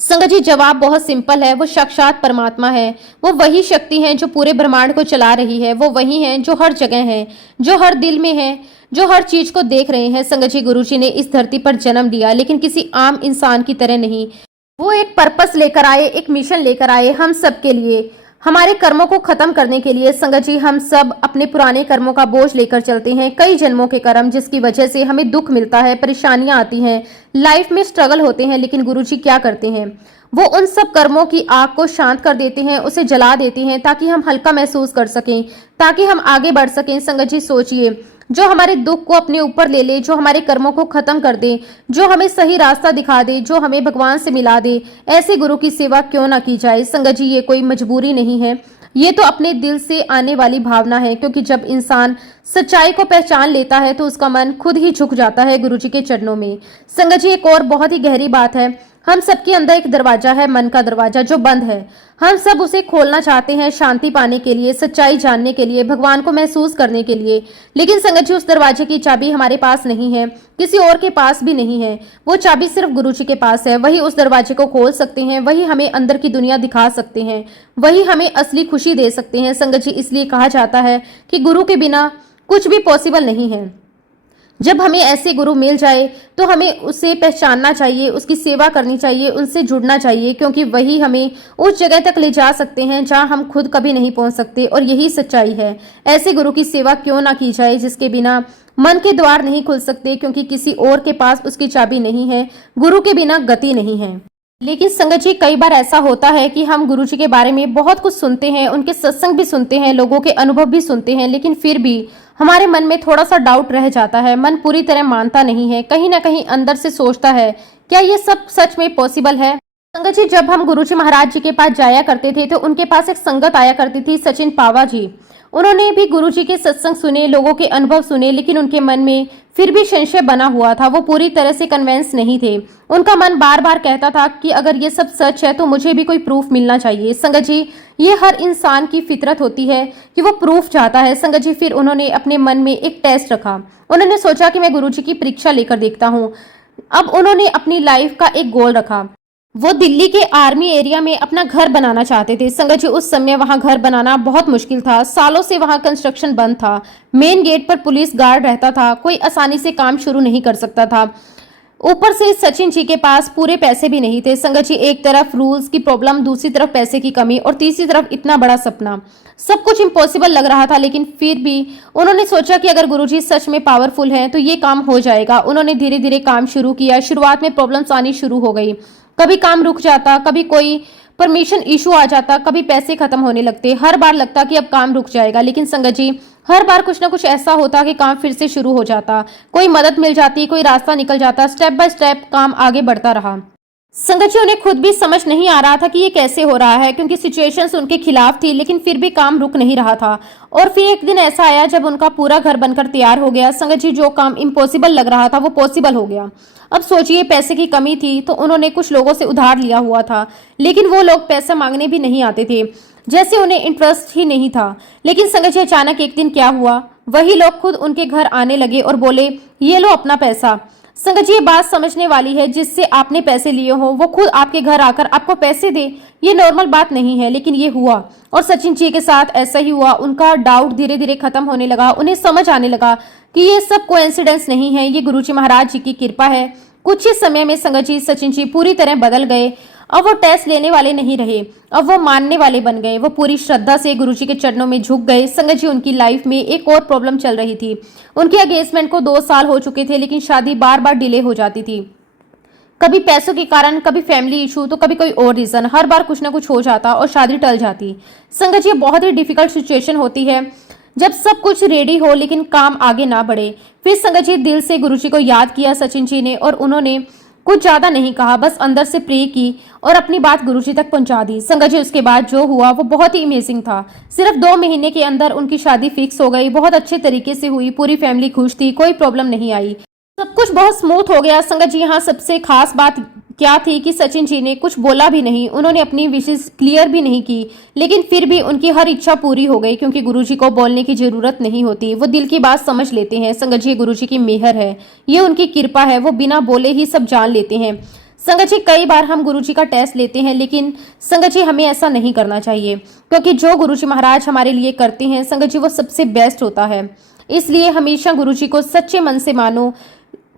संगत जी, जवाब बहुत सिंपल है, वो साक्षात परमात्मा है। वो वही शक्ति है जो पूरे ब्रह्मांड को चला रही है। वो वही है जो हर जगह है, जो हर दिल में है, जो हर चीज को देख रहे हैं। संगत जी, गुरुजी ने इस धरती पर जन्म लिया, लेकिन किसी आम इंसान की तरह नहीं। वो एक पर्पस लेकर आए, एक मिशन लेकर आए हम सब के लिए, हमारे कर्मों को खत्म करने के लिए। संगत जी, हम सब अपने पुराने कर्मों का बोझ लेकर चलते हैं, कई जन्मों के कर्म, जिसकी वजह से हमें दुख मिलता है, परेशानियां आती हैं, लाइफ में स्ट्रगल होते हैं। लेकिन गुरुजी क्या करते हैं? वो उन सब कर्मों की आग को शांत कर देते हैं, उसे जला देते हैं, ताकि हम हल्का महसूस कर सकें, ताकि हम आगे बढ़ सकें। संगत जी, सोचिए, जो हमारे दुख को अपने ऊपर ले ले, जो हमारे कर्मों को खत्म कर दे, जो हमें सही रास्ता दिखा दे, जो हमें भगवान से मिला दे, ऐसे गुरु की सेवा क्यों ना की जाए? संगत जी, ये कोई मजबूरी नहीं है, ये तो अपने दिल से आने वाली भावना है। क्योंकि जब इंसान सच्चाई को पहचान लेता है तो उसका मन खुद ही झुक जाता है गुरुजी के चरणों में। संगत जी, एक और बहुत ही गहरी बात है, हम सबके अंदर एक दरवाजा है, मन का दरवाजा, जो बंद है। हम सब उसे खोलना चाहते हैं, शांति पाने के लिए, सच्चाई जानने के लिए, भगवान को महसूस करने के लिए। लेकिन संगत जी, उस दरवाजे की चाबी हमारे पास नहीं है, किसी और के पास भी नहीं है। वो चाबी सिर्फ गुरुजी के पास है। वही उस दरवाजे को खोल सकते हैं, वही हमें अंदर की दुनिया दिखा सकते हैं, वही हमें असली खुशी दे सकते हैं। संगत जी, इसलिए कहा जाता है कि गुरु के बिना कुछ भी पॉसिबल नहीं है। जब हमें ऐसे गुरु मिल जाए तो हमें उसे पहचानना चाहिए, उसकी सेवा करनी चाहिए, उनसे जुड़ना चाहिए, क्योंकि वही हमें उस जगह तक ले जा सकते हैं जहां हम खुद कभी नहीं पहुंच सकते। और यही सच्चाई है। ऐसे गुरु की सेवा क्यों ना की जाए जिसके बिना मन के द्वार नहीं खुल सकते, क्योंकि किसी और के पास उसकी चाबी नहीं है। गुरु के बिना गति नहीं है। लेकिन संगत जी, कई बार ऐसा होता है कि हम गुरुजी के बारे में बहुत कुछ सुनते हैं, उनके सत्संग भी सुनते हैं, लोगों के अनुभव भी सुनते हैं, लेकिन फिर भी हमारे मन में थोड़ा सा डाउट रह जाता है। मन पूरी तरह मानता नहीं है, कहीं ना कहीं अंदर से सोचता है, क्या ये सब सच में पॉसिबल है? संगत जी, जब हम गुरुजी महाराज जी के पास जाया करते थे तो उनके पास एक संगत आया करती थी, सचिन पावा जी। उन्होंने भी गुरुजी के सत्संग सुने, लोगों के अनुभव सुने, लेकिन उनके मन में फिर भी संशय बना हुआ था। वो पूरी तरह से कन्विंस नहीं थे। उनका मन बार बार कहता था कि अगर ये सब सच है तो मुझे भी कोई प्रूफ मिलना चाहिए। संगत जी, ये हर इंसान की फितरत होती है कि वो प्रूफ चाहता है। संगत जी, फिर उन्होंने अपने मन में एक टेस्ट रखा। उन्होंने सोचा कि मैं गुरुजी की परीक्षा लेकर देखता हूँ। अब उन्होंने अपनी लाइफ का एक गोल रखा। वो दिल्ली के आर्मी एरिया में अपना घर बनाना चाहते थे। संगत जी, उस समय वहां घर बनाना बहुत मुश्किल था। सालों से वहां कंस्ट्रक्शन बंद था। मेन गेट पर पुलिस गार्ड रहता था, कोई आसानी से काम शुरू नहीं कर सकता था। ऊपर से सचिन जी के पास पूरे पैसे भी नहीं थे। संगत जी, एक तरफ रूल्स की प्रॉब्लम, दूसरी तरफ पैसे की कमी और तीसरी तरफ इतना बड़ा सपना। सब कुछ इम्पॉसिबल लग रहा था, लेकिन फिर भी उन्होंने सोचा कि अगर गुरुजी सच में पावरफुल हैं तो ये काम हो जाएगा। उन्होंने धीरे धीरे काम शुरू किया। शुरुआत में प्रॉब्लम्स आनी शुरू हो गई। कभी काम रुक जाता, कभी कोई परमिशन इशू आ जाता, कभी पैसे खत्म होने लगते। हर बार लगता कि अब काम रुक जाएगा, लेकिन संगत जी हर बार कुछ ना कुछ ऐसा होता कि काम फिर से शुरू हो जाता। कोई मदद मिल जाती, कोई रास्ता निकल जाता। स्टेप बाय स्टेप काम आगे बढ़ता रहा। संगत जी, उन्हें खुद भी समझ नहीं आ रहा था कि ये कैसे हो रहा है, क्योंकि सिचुएशंस उनके खिलाफ थी, लेकिन फिर भी काम रुक नहीं रहा था। और फिर एक दिन ऐसा आया जब उनका पूरा घर बनकर तैयार हो गया। संगत जी, जो काम इम्पॉसिबल लग रहा था वो पॉसिबल हो गया। अब सोचिए, पैसे की कमी थी तो उन्होंने कुछ लोगों से उधार लिया हुआ था, लेकिन वो लोग पैसा मांगने भी नहीं आते थे, जैसे उन्हें इंटरेस्ट ही नहीं था। लेकिन संगत जी, अचानक एक दिन क्या हुआ, वही लोग खुद उनके घर आने लगे और बोले, ये लो अपना पैसा। संगत जी, ये बात समझने वाली है, जिससे आपने पैसे लिए हो वो खुद आपके घर आकर आपको पैसे दे, ये नॉर्मल बात नहीं है, लेकिन ये हुआ। और सचिन जी के साथ ऐसा ही हुआ। उनका डाउट धीरे धीरे खत्म होने लगा। उन्हें समझ आने लगा कि ये सब कोइंसिडेंस नहीं है, ये गुरुजी महाराज जी की कृपा है। कुछ ही समय में संगत जी, सचिन जी पूरी तरह बदल गए। अब वो टेस्ट लेने वाले नहीं रहे, अब वो मानने वाले बन गए। वो पूरी श्रद्धा से गुरुजी के चरणों में झुक गए। संगत जी, उनकी लाइफ में एक और प्रॉब्लम चल रही थी। उनके एंगेजमेंट को 2 साल हो चुके थे, लेकिन शादी बार बार डिले हो जाती थी। कभी पैसों के कारण, कभी फैमिली इशू, तो कभी कोई और रीजन। हर बार कुछ ना कुछ हो जाता और शादी टल जाती। संगत जी, बहुत ही डिफिकल्ट सिचुएशन होती है जब सब कुछ रेडी हो लेकिन काम आगे ना बढ़े। फिर संगत जी दिल से गुरुजी को याद किया सचिन जी ने, और उन्होंने कुछ ज्यादा नहीं कहा, बस अंदर से प्रे की और अपनी बात गुरुजी तक पहुंचा दी। संगत जी, उसके बाद जो हुआ वो बहुत ही अमेजिंग था। सिर्फ 2 महीने के अंदर उनकी शादी फिक्स हो गई। बहुत अच्छे तरीके से हुई। पूरी फैमिली खुश थी, कोई प्रॉब्लम नहीं आई। सब कुछ बहुत स्मूथ हो गया। संगत जी, यहाँ सबसे खास बात क्या थी कि सचिन जी ने कुछ बोला भी नहीं, उन्होंने अपनी विशेष क्लियर भी नहीं की, लेकिन फिर भी उनकी हर इच्छा पूरी हो गई, क्योंकि गुरुजी को बोलने की जरूरत नहीं होती। वो दिल की बात समझ लेते हैं। संगत जी, गुरुजी की मेहर है, ये उनकी कृपा है। वो बिना बोले ही सब जान लेते हैं। संगत जी, कई बार हम गुरुजी का टेस्ट लेते हैं, लेकिन संगत जी हमें ऐसा नहीं करना चाहिए, क्योंकि जो गुरुजी महाराज हमारे लिए करते हैं संगत जी, वो सबसे बेस्ट होता है। इसलिए हमेशा गुरुजी को सच्चे मन से मानो,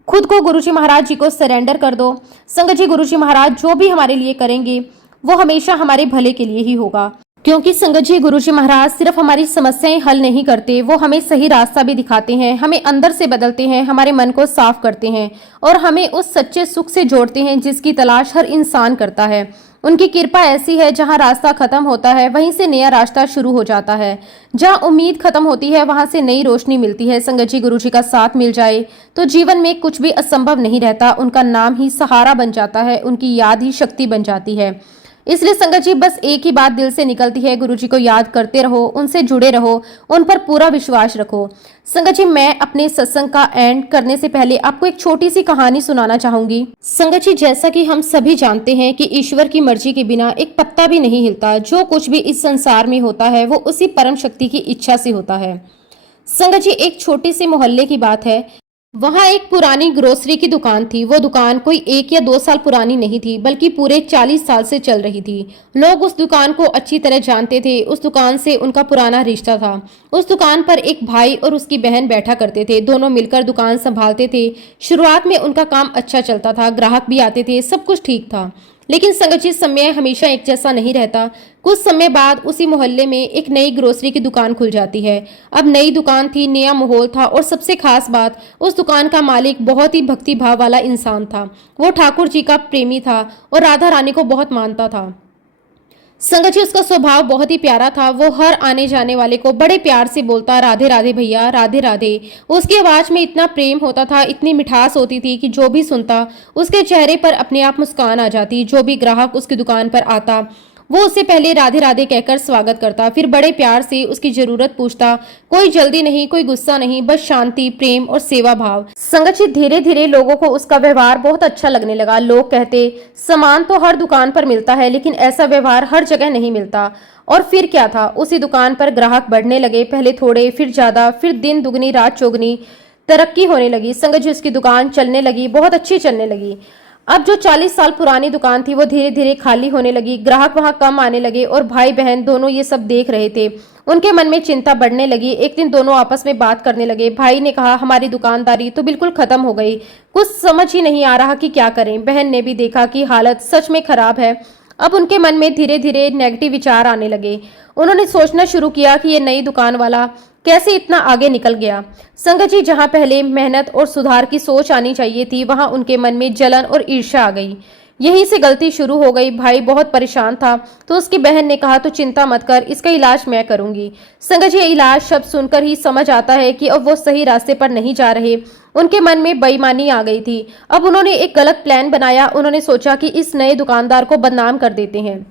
खुद को गुरुजी महाराज जी को सरेंडर कर दो। संगत जी, गुरुजी महाराज जो भी हमारे लिए करेंगे वो हमेशा हमारे भले के लिए ही होगा, क्योंकि संगत जी गुरुजी महाराज सिर्फ हमारी समस्याएं हल नहीं करते, वो हमें सही रास्ता भी दिखाते हैं, हमें अंदर से बदलते हैं, हमारे मन को साफ करते हैं और हमें उस सच्चे सुख से जोड़ते हैं जिसकी तलाश हर इंसान करता है। उनकी कृपा ऐसी है, जहां रास्ता खत्म होता है वहीं से नया रास्ता शुरू हो जाता है। जहां उम्मीद खत्म होती है वहां से नई रोशनी मिलती है। संगत जी, गुरुजी का साथ मिल जाए तो जीवन में कुछ भी असंभव नहीं रहता। उनका नाम ही सहारा बन जाता है, उनकी याद ही शक्ति बन जाती है। इसलिए संगत जी, बस एक ही बात दिल से निकलती है, गुरुजी को याद करते रहो, उनसे जुड़े रहो, उन पर पूरा विश्वास रखो। संगत जी, मैं अपने सत्संग का एंड करने से पहले आपको एक छोटी सी कहानी सुनाना चाहूंगी। संगत जी, जैसा कि हम सभी जानते हैं कि ईश्वर की मर्जी के बिना एक पत्ता भी नहीं हिलता। जो कुछ भी इस संसार में होता है वो उसी परम शक्ति की इच्छा से होता है। संगत जी, एक छोटे से मोहल्ले की बात है। वहां एक पुरानी ग्रोसरी की दुकान थी। वो दुकान कोई 1 या 2 साल पुरानी नहीं थी, बल्कि पूरे 40 साल से चल रही थी। लोग उस दुकान को अच्छी तरह जानते थे। उस दुकान से उनका पुराना रिश्ता था। उस दुकान पर एक भाई और उसकी बहन बैठा करते थे। दोनों मिलकर दुकान संभालते थे। शुरुआत में उनका काम अच्छा चलता था, ग्राहक भी आते थे, सब कुछ ठीक था। लेकिन संगत जी, समय हमेशा एक जैसा नहीं रहता। कुछ समय बाद उसी मोहल्ले में एक नई ग्रोसरी की दुकान खुल जाती है। अब नई दुकान थी, नया माहौल था, और सबसे खास बात, उस दुकान का मालिक बहुत ही भक्ति भाव वाला इंसान था। वो ठाकुर जी का प्रेमी था और राधा रानी को बहुत मानता था। संगत जी, उसका स्वभाव बहुत ही प्यारा था। वो हर आने जाने वाले को बड़े प्यार से बोलता, राधे राधे भैया, राधे राधे। उसकी आवाज में इतना प्रेम होता था, इतनी मिठास होती थी कि जो भी सुनता उसके चेहरे पर अपने आप मुस्कान आ जाती। जो भी ग्राहक उसकी दुकान पर आता वो उससे पहले राधे राधे कहकर स्वागत करता, फिर बड़े प्यार से उसकी जरूरत पूछता। कोई जल्दी नहीं, कोई गुस्सा नहीं, बस शांति, प्रेम और सेवा भाव। संगत जी, धीरे धीरे लोगों को उसका व्यवहार बहुत अच्छा लगने लगा। लोग कहते, सामान तो हर दुकान पर मिलता है, लेकिन ऐसा व्यवहार हर जगह नहीं मिलता। और फिर क्या था, उसी दुकान पर ग्राहक बढ़ने लगे, पहले थोड़े, फिर ज्यादा, फिर दिन दुगनी रात चौगनी तरक्की होने लगी। संगत जी, उसकी दुकान चलने लगी, बहुत अच्छी चलने लगी। अब जो 40 साल पुरानी दुकान थी वो धीरे धीरे खाली होने लगी। ग्राहक वहां कम आने लगे और भाई बहन दोनों ये सब देख रहे थे। उनके मन में चिंता बढ़ने लगी। एक दिन दोनों आपस में बात करने लगे। भाई ने कहा, हमारी दुकानदारी तो बिल्कुल खत्म हो गई, कुछ समझ ही नहीं आ रहा कि क्या करें। बहन ने भी देखा कि हालत सच में खराब है। अब उनके मन में धीरे धीरे नेगेटिव विचार आने लगे। उन्होंने सोचना शुरू किया कि ये नई दुकान वाला कैसे इतना आगे निकल गया। संगत जी, जहां पहले मेहनत और सुधार की सोच आनी चाहिए थी, वहां उनके मन में जलन और ईर्ष्या आ गई। यहीं से गलती शुरू हो गई। भाई बहुत परेशान था तो उसकी बहन ने कहा, तो चिंता मत कर, इसका इलाज मैं करूंगी। संगत जी, इलाज शब्द सुनकर ही समझ आता है कि अब वो सही रास्ते पर नहीं जा रहे। उनके मन में बेईमानी आ गई थी। अब उन्होंने एक गलत प्लान बनाया। उन्होंने सोचा कि इस नए दुकानदार को बदनाम कर देते हैं।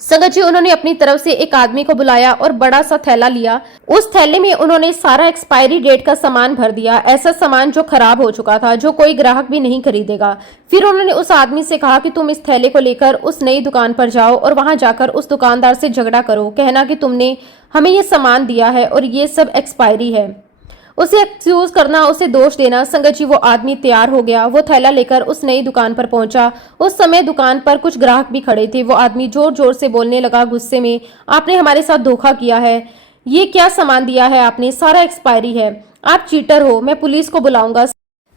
संगत जी, उन्होंने अपनी तरफ से एक आदमी को बुलाया और बड़ा सा थैला लिया। उस थैले में उन्होंने सारा एक्सपायरी डेट का सामान भर दिया, ऐसा सामान जो खराब हो चुका था, जो कोई ग्राहक भी नहीं खरीदेगा। फिर उन्होंने उस आदमी से कहा कि तुम इस थैले को लेकर उस नई दुकान पर जाओ और वहां जाकर उस दुकानदार से झगड़ा करो, कहना कि तुमने हमें ये सामान दिया है और ये सब एक्सपायरी है। उसे एक्सक्यूज करना, उसे दोष देना। संगत जी, वो आदमी तैयार हो गया। वो थैला लेकर उस नई दुकान पर पहुंचा। उस समय दुकान पर कुछ ग्राहक भी खड़े थे। वो आदमी जोर जोर से बोलने लगा गुस्से में, आपने हमारे साथ धोखा किया है, ये क्या सामान दिया है आपने, सारा एक्सपायरी है, आप चीटर हो, मैं पुलिस को बुलाऊंगा।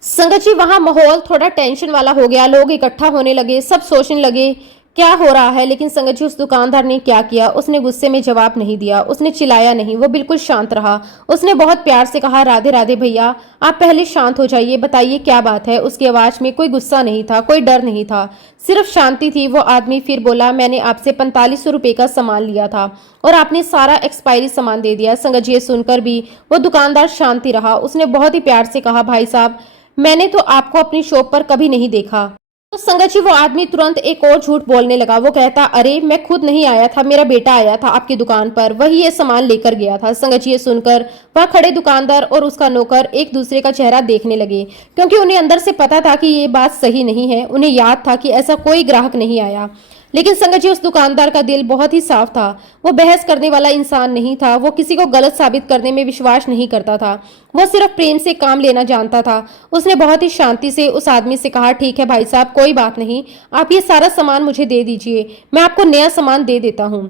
संगत जी, वहां माहौल थोड़ा टेंशन वाला हो गया। लोग इकट्ठा होने लगे, सब सोचने लगे क्या हो रहा है। लेकिन संगत जी, उस दुकानदार ने क्या किया, उसने गुस्से में जवाब नहीं दिया, उसने चिल्लाया नहीं, वो बिल्कुल शांत रहा। उसने बहुत प्यार से कहा, राधे राधे भैया, आप पहले शांत हो जाइए, बताइए क्या बात है। उसकी आवाज में कोई गुस्सा नहीं था, कोई डर नहीं था, सिर्फ शांति थी। वो आदमी फिर बोला, मैंने आपसे 4500 रुपए का सामान लिया था और आपने सारा एक्सपायरी सामान दे दिया। संगत जी, सुनकर भी वो दुकानदार शांति रहा। उसने बहुत ही प्यार से कहा, भाई साहब, मैंने तो आपको अपनी शॉप पर कभी नहीं देखा। तो संगत जी, वो आदमी तुरंत एक और झूठ बोलने लगा। वो कहता, अरे मैं खुद नहीं आया था, मेरा बेटा आया था आपकी दुकान पर, वही ये सामान लेकर गया था। संगत जी, ये सुनकर वह खड़े दुकानदार और उसका नौकर एक दूसरे का चेहरा देखने लगे, क्योंकि उन्हें अंदर से पता था कि ये बात सही नहीं है। उन्हें याद था कि ऐसा कोई ग्राहक नहीं आया। लेकिन संगत जी, उस दुकानदार का दिल बहुत ही साफ था। वो बहस करने वाला इंसान नहीं था। वो किसी को गलत साबित करने में विश्वास नहीं करता था। वो सिर्फ प्रेम से काम लेना जानता था। उसने बहुत ही शांति से उस आदमी से कहा, ठीक है भाई साहब, कोई बात नहीं, आप ये सारा सामान मुझे दे दीजिए, मैं आपको नया सामान दे देता हूँ।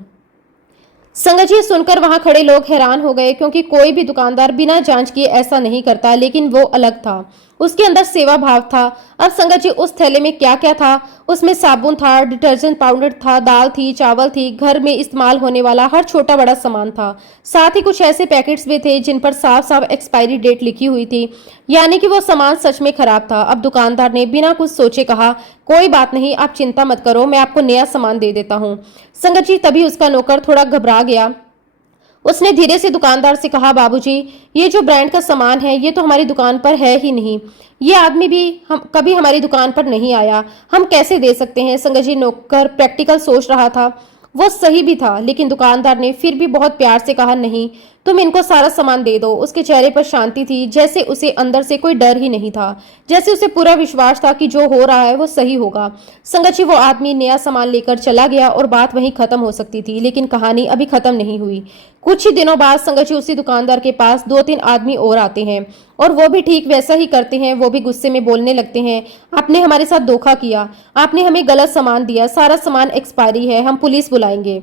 संगत जी, सुनकर वहां खड़े लोग हैरान हो गए, क्योंकि कोई भी दुकानदार बिना जांच किए ऐसा नहीं करता। लेकिन वो अलग था, उसके अंदर सेवा भाव था। अब संगत जी, उस थैले में क्या क्या था? उसमें साबुन था, डिटर्जेंट पाउडर था, दाल थी, चावल थी, घर में इस्तेमाल होने वाला हर छोटा बड़ा सामान था। साथ ही कुछ ऐसे पैकेट्स भी थे जिन पर साफ साफ एक्सपायरी डेट लिखी हुई थी, यानी कि वो सामान सच में खराब था। अब दुकानदार ने बिना कुछ सोचे कहा, कोई बात नहीं, आप चिंता मत करो, मैं आपको नया सामान दे देता हूँ। संगत जी, तभी उसका नौकर थोड़ा घबरा गया। उसने धीरे से दुकानदार से कहा, बाबूजी, ये जो ब्रांड का सामान है ये तो हमारी दुकान पर है ही नहीं, ये आदमी भी कभी हमारी दुकान पर नहीं आया, हम कैसे दे सकते हैं। संगत जी, नौकर प्रैक्टिकल सोच रहा था। वो सही भी था, लेकिन दुकानदार ने फिर भी बहुत प्यार से कहा, नहीं, तुम इनको सारा सामान दे दो। उसके चेहरे पर शांति थी, जैसे उसे अंदर से कोई डर ही नहीं था, जैसे उसे पूरा विश्वास था कि जो हो रहा है वो सही होगा। संगत जी, वो आदमी नया सामान लेकर चला गया और बात वहीं खत्म हो सकती थी, लेकिन कहानी अभी खत्म नहीं हुई। कुछ ही दिनों बाद संगत जी, उसी दुकानदार के पास 2-3 आदमी और आते हैं और वो भी ठीक वैसा ही करते हैं। वो भी गुस्से में बोलने लगते हैं, आपने हमारे साथ धोखा किया, आपने हमें गलत सामान दिया, सारा सामान एक्सपायरी है, हम पुलिस बुलाएंगे।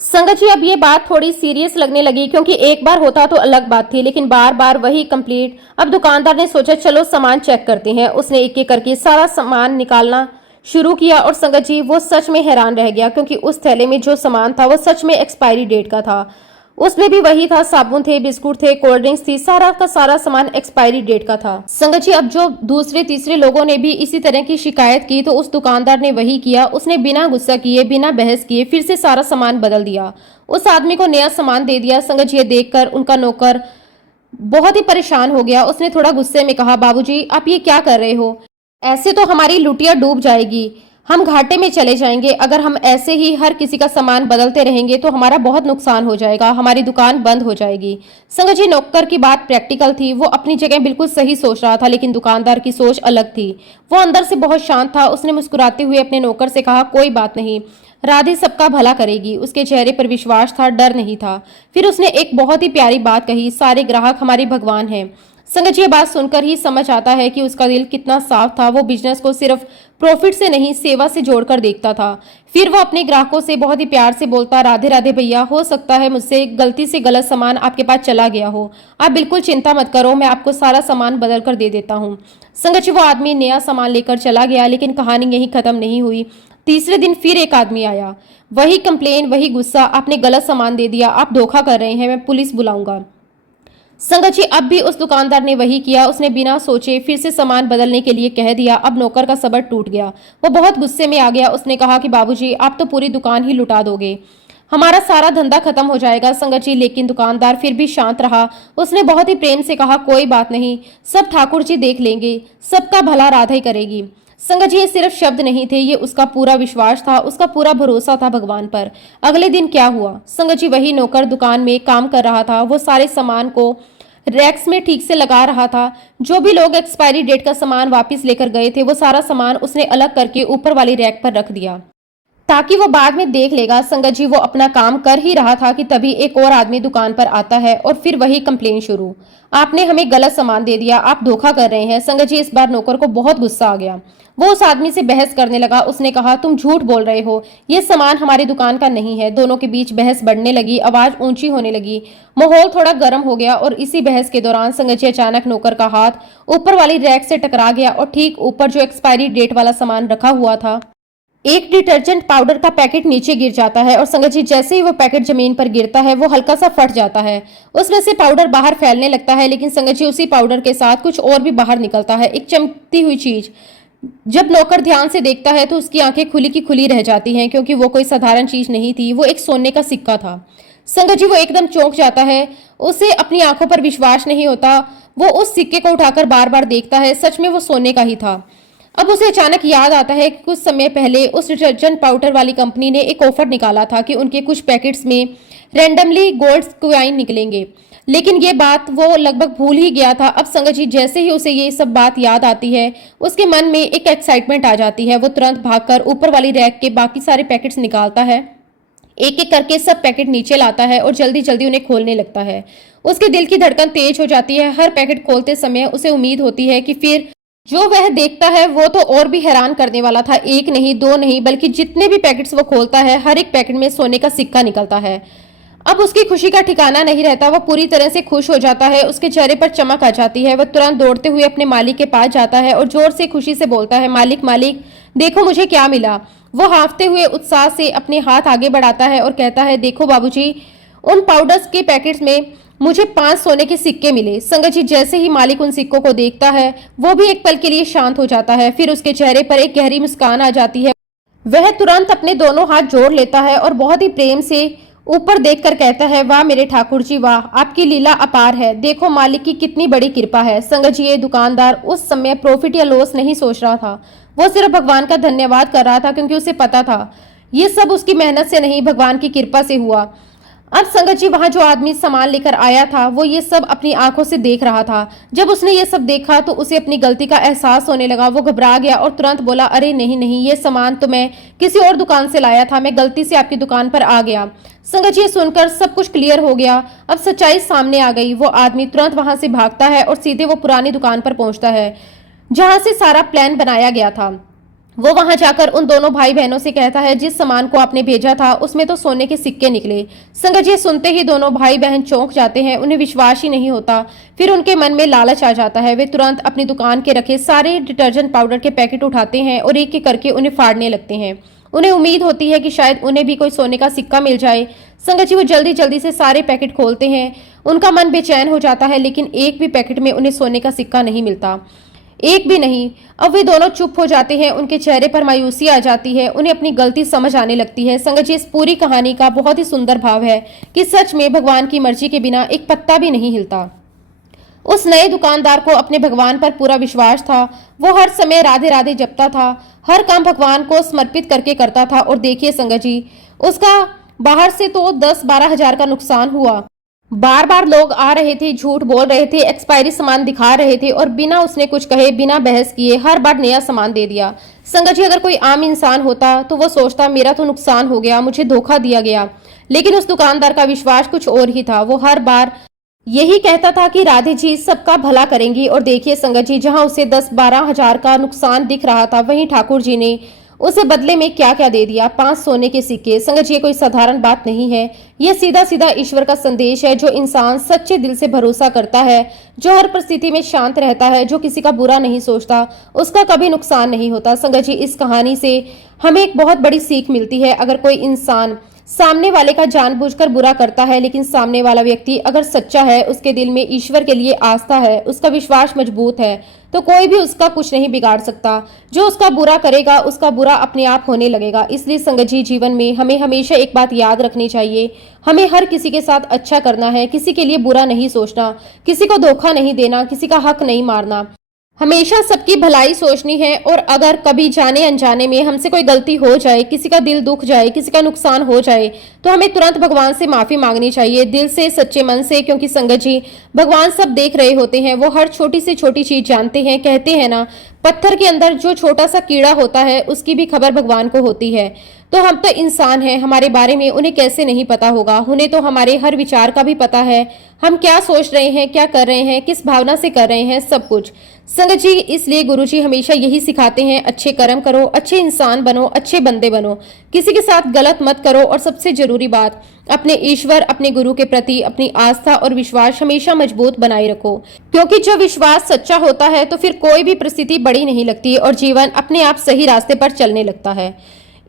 संगत जी, अब ये बात थोड़ी सीरियस लगने लगी, क्योंकि एक बार होता तो अलग बात थी, लेकिन बार बार वही कंप्लीट। अब दुकानदार ने सोचा, चलो सामान चेक करते हैं। उसने एक एक करके सारा सामान निकालना शुरू किया और संगत जी, वो सच में हैरान रह गया, क्योंकि उस थैले में जो सामान था वो सच में एक्सपायरी डेट का था। उसमें भी वही था, साबुन थे, बिस्कुट थे, कोल्ड ड्रिंक्स थी, सारा का सारा सामान एक्सपायरी डेट का था। संगत जी, अब जो दूसरे तीसरे लोगों ने भी इसी तरह की शिकायत की तो उस दुकानदार ने वही किया। उसने बिना गुस्सा किए, बिना बहस किए फिर से सारा सामान बदल दिया, उस आदमी को नया सामान दे दिया। संगत जी, ये देखकर उनका नौकर बहुत ही परेशान हो गया। उसने थोड़ा गुस्से में कहा, बाबूजी, आप ये क्या कर रहे हो, ऐसे तो हमारी लुटिया डूब जाएगी, हम घाटे में चले जाएंगे। अगर हम ऐसे ही हर किसी का सामान बदलते रहेंगे तो हमारा बहुत नुकसान हो जाएगा, हमारी दुकान बंद हो जाएगी। संगत जी, नौकर की बात प्रैक्टिकल थी, वो अपनी जगह बिल्कुल सही सोच रहा था, लेकिन दुकानदार की सोच अलग थी। वो अंदर से बहुत शांत था। उसने मुस्कुराते हुए अपने नौकर से कहा, कोई बात नहीं, राधे सबका भला करेगी। उसके चेहरे पर विश्वास था, डर नहीं था। फिर उसने एक बहुत ही प्यारी बात कही, सारे ग्राहक हमारे भगवान हैं। संगत जी, ये बात सुनकर ही समझ आता है कि उसका दिल कितना साफ था। वो बिजनेस को सिर्फ प्रॉफिट से नहीं, सेवा से जोड़कर देखता था। फिर वो अपने ग्राहकों से बहुत ही प्यार से बोलता, राधे राधे भैया, हो सकता है मुझसे गलती से गलत सामान आपके पास चला गया हो, आप बिल्कुल चिंता मत करो, मैं आपको सारा सामान बदल कर दे देता हूँ। संगत जी, वो आदमी नया सामान लेकर चला गया, लेकिन कहानी यहीं खत्म नहीं हुई। तीसरे दिन फिर एक आदमी आया, वही कंप्लेन, वही गुस्सा, आपने गलत सामान दे दिया, आप धोखा कर रहे हैं, मैं पुलिस बुलाऊंगा। संगत जी, अब भी उस दुकानदार ने वही किया। उसने बिना सोचे फिर से सामान बदलने के लिए कह दिया। अब नौकर का सब्र टूट गया। वो बहुत गुस्से में आ गया। उसने कहा कि बाबूजी, आप तो पूरी दुकान ही लुटा दोगे, हमारा सारा धंधा खत्म हो जाएगा। संगत जी, लेकिन दुकानदार फिर भी शांत रहा। उसने बहुत ही प्रेम से कहा, कोई बात नहीं, सब ठाकुर जी देख लेंगे, सबका भला राधा ही करेगी। संगत जी, ये सिर्फ शब्द नहीं थे, ये उसका पूरा विश्वास था, उसका पूरा भरोसा था भगवान पर। अगले दिन क्या हुआ? संगत जी, वही नौकर दुकान में काम कर रहा था। वो सारे सामान को रैक्स में ठीक से लगा रहा था। जो भी लोग एक्सपायरी डेट का सामान वापस लेकर गए थे, वो सारा सामान उसने अलग करके ऊपर वाली रैक पर रख दिया ताकि वो बाद में देख लेगा। संगत जी, वो अपना काम कर ही रहा था कि तभी एक और आदमी दुकान पर आता है और फिर वही कंप्लेन शुरू, आपने हमें गलत सामान दे दिया, आप धोखा कर रहे हैं। संगत जी, इस बार नौकर को बहुत गुस्सा आ गया। वो उस आदमी से बहस करने लगा। उसने कहा, तुम झूठ बोल रहे हो, ये सामान हमारी दुकान का नहीं है। दोनों के बीच बहस बढ़ने लगी, आवाज ऊंची होने लगी, माहौल थोड़ा गर्म हो गया। और इसी बहस के दौरान संगत जी, अचानक नौकर का हाथ ऊपर वाली रैक से टकरा गया और ठीक ऊपर जो एक्सपायरी डेट वाला सामान रखा हुआ था, एक डिटर्जेंट पाउडर का पैकेट नीचे गिर जाता है। और संगत जी, जैसे ही वो पैकेट जमीन पर गिरता है, वो हल्का सा फट जाता है, उसमें से पाउडर बाहर फैलने लगता है। लेकिन संगत जी, उसी पाउडर के साथ कुछ और भी बाहर निकलता है, एक चमकती हुई चीज। जब नौकर ध्यान से देखता है तो उसकी आंखें खुली की खुली रह जाती हैं, क्योंकि वो कोई साधारण चीज नहीं थी, वो एक सोने का सिक्का था। संगत जी, वो एकदम चौंक जाता है, उसे अपनी आंखों पर विश्वास नहीं होता। वो उस सिक्के को उठाकर बार बार देखता है, सच में वो सोने का ही था। अब उसे अचानक याद आता है कि कुछ समय पहले उस डिटर्जेंट पाउडर वाली कंपनी ने एक ऑफर निकाला था कि उनके कुछ पैकेट्स में रैंडमली गोल्ड कॉइन निकलेंगे, लेकिन ये बात वो लगभग भूल ही गया था। अब संगत जी, जैसे ही उसे ये सब बात याद आती है, उसके मन में एक एक्साइटमेंट आ जाती है। वो तुरंत भागकर ऊपर वाली रैक के बाकी सारे पैकेट्स निकालता है, एक एक करके सब पैकेट नीचे लाता है और जल्दी जल्दी उन्हें खोलने लगता है। उसके दिल की धड़कन तेज हो जाती है। हर पैकेट खोलते समय उसे उम्मीद होती है कि फिर जो वह देखता है वो तो और भी हैरान करने वाला था। एक नहीं, दो नहीं, बल्कि जितने भी पैकेट्स वो खोलता है, हर एक पैकेट में सोने का सिक्का निकलता है। अब उसकी खुशी का ठिकाना नहीं रहता। वो पूरी तरह से खुश हो जाता है, उसके चेहरे पर चमक आ जाती है। वह तुरंत दौड़ते हुए अपने मालिक के पास जाता है और जोर से खुशी से बोलता है, मालिक मालिक, देखो मुझे क्या मिला। वो हांफते हुए उत्साह से अपने हाथ आगे बढ़ाता है और कहता है, देखो बाबूजी, उन पाउडर्स के पैकेट्स में मुझे 5 सोने के सिक्के मिले। संगत जी, जैसे ही मालिक उन सिक्कों को देखता है, वो भी एक पल के लिए शांत हो जाता है। फिर उसके चेहरे पर एक गहरी मुस्कान आ जाती है। वह तुरंत अपने दोनों हाथ जोड़ लेता है और बहुत ही प्रेम से ऊपर देखकर कहता है, वाह मेरे ठाकुर जी वाह, आपकी लीला अपार है, देखो मालिक की कितनी बड़ी कृपा है। संगत जी, ये दुकानदार उस समय प्रॉफिट या लॉस नहीं सोच रहा था, वो सिर्फ भगवान का धन्यवाद कर रहा था, क्योंकि उसे पता था ये सब उसकी मेहनत से नहीं, भगवान की कृपा से हुआ। अब संगत जी, वहां जो आदमी सामान लेकर आया था, वो ये सब अपनी आंखों से देख रहा था। जब उसने ये सब देखा तो उसे अपनी गलती का एहसास होने लगा। वो घबरा गया और तुरंत बोला, अरे नहीं नहीं, ये सामान तो मैं किसी और दुकान से लाया था, मैं गलती से आपकी दुकान पर आ गया। संगत जी, सुनकर सब कुछ क्लियर हो गया। अब सच्चाई सामने आ गई। वो आदमी तुरंत वहां से भागता है और सीधे वो पुरानी दुकान पर पहुंचता है जहां से सारा प्लान बनाया गया था। वो वहां जाकर उन दोनों भाई बहनों से कहता है, जिस सामान को आपने भेजा था उसमें तो सोने के सिक्के निकले। संगत जी, सुनते ही दोनों भाई बहन चौंक जाते हैं, उन्हें विश्वास ही नहीं होता। फिर उनके मन में लालच आ जाता है। वे तुरंत अपनी दुकान के रखे सारे डिटर्जेंट पाउडर के पैकेट उठाते हैं और एक एक करके उन्हें फाड़ने लगते हैं। उन्हें उम्मीद होती है कि शायद उन्हें भी कोई सोने का सिक्का मिल जाए। संगत जी, वो जल्दी जल्दी से सारे पैकेट खोलते हैं। उनका मन बेचैन हो जाता है, लेकिन एक भी पैकेट में उन्हें सोने का सिक्का नहीं मिलता, एक भी नहीं। अब वे दोनों चुप हो जाते हैं, उनके चेहरे पर मायूसी आ जाती है, उन्हें अपनी गलती समझ आने लगती है। संगत जी, इस पूरी कहानी का बहुत ही सुंदर भाव है कि सच में भगवान की मर्जी के बिना एक पत्ता भी नहीं हिलता। उस नए दुकानदार को अपने भगवान पर पूरा विश्वास था। वो हर समय राधे राधे जपता था, हर काम भगवान को समर्पित करके करता था। और देखिए संगत जी, उसका बाहर से तो 10-12 हजार का नुकसान हुआ। बार बार लोग आ रहे थे, झूठ बोल रहे थे, एक्सपायरी सामान दिखा रहे थे और बिना उसने कुछ कहे, बिना बहस किए हर बार नया सामान दे दिया। संगत जी, अगर कोई आम इंसान होता तो वो सोचता, मेरा तो नुकसान हो गया, मुझे धोखा दिया गया। लेकिन उस दुकानदार का विश्वास कुछ और ही था। वो हर बार यही कहता था कि राधे जी सबका भला करेंगी। और देखिए संगत जी, जहां उसे 10-12 हजार का नुकसान दिख रहा था, वहीं ठाकुर जी ने उसे बदले में क्या क्या दे दिया, 5 सोने के सिक्के। संगत जी, ये कोई साधारण बात नहीं है, यह सीधा सीधा ईश्वर का संदेश है। जो इंसान सच्चे दिल से भरोसा करता है, जो हर परिस्थिति में शांत रहता है, जो किसी का बुरा नहीं सोचता, उसका कभी नुकसान नहीं होता। संगत जी, इस कहानी से हमें एक बहुत बड़ी सीख मिलती है। अगर कोई इंसान सामने वाले का जानबूझकर बुरा करता है, लेकिन सामने वाला व्यक्ति अगर सच्चा है, उसके दिल में ईश्वर के लिए आस्था है, उसका विश्वास मजबूत है, तो कोई भी उसका कुछ नहीं बिगाड़ सकता। जो उसका बुरा करेगा, उसका बुरा अपने आप होने लगेगा। इसलिए संगत जी, जीवन में हमें हमेशा एक बात याद रखनी चाहिए, हमें हर किसी के साथ अच्छा करना है, किसी के लिए बुरा नहीं सोचना, किसी को धोखा नहीं देना, किसी का हक नहीं मारना, हमेशा सबकी भलाई सोचनी है। और अगर कभी जाने अनजाने में हमसे कोई गलती हो जाए, किसी का दिल दुख जाए, किसी का नुकसान हो जाए, तो हमें तुरंत भगवान से माफी मांगनी चाहिए, दिल से, सच्चे मन से। क्योंकि संगत जी, भगवान सब देख रहे होते हैं, वो हर छोटी से छोटी चीज जानते हैं। कहते हैं ना, पत्थर के अंदर जो छोटा सा कीड़ा होता है, उसकी भी खबर भगवान को होती है। तो हम तो इंसान हैं, हमारे बारे में उन्हें कैसे नहीं पता होगा। उन्हें तो हमारे हर विचार का भी पता है, हम क्या सोच रहे हैं, क्या कर रहे हैं, किस भावना से कर रहे हैं, सब कुछ। संगत जी, इसलिए गुरुजी हमेशा यही सिखाते हैं, अच्छे कर्म करो, अच्छे इंसान बनो, अच्छे बंदे बनो, किसी के साथ गलत मत करो। और सबसे जरूरी बात, अपने ईश्वर, अपने गुरु के प्रति अपनी आस्था और विश्वास हमेशा मजबूत बनाए रखो। क्योंकि जब विश्वास सच्चा होता है, तो फिर कोई भी परिस्थिति बड़ी नहीं लगती और जीवन अपने आप सही रास्ते पर चलने लगता है।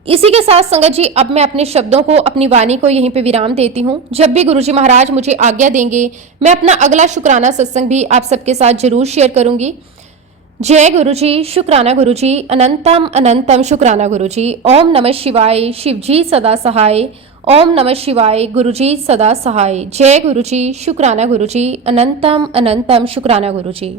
इसी के साथ संगत जी, अब मैं अपने शब्दों को, अपनी वाणी को यहीं पे विराम देती हूँ। जब भी गुरुजी महाराज मुझे आज्ञा देंगे, मैं अपना अगला शुक्राना सत्संग भी आप सबके साथ जरूर शेयर करूंगी। जय गुरुजी, शुक्राना गुरुजी, अनंतम अनंतम शुक्राना गुरुजी। ओम नमः शिवाय, शिवजी सदा सहाय। ओम नमः शिवाय, गुरुजी सदा सहाय। जय गुरुजी, शुक्राना गुरुजी, अनंतम अनंतम शुक्राना गुरुजी।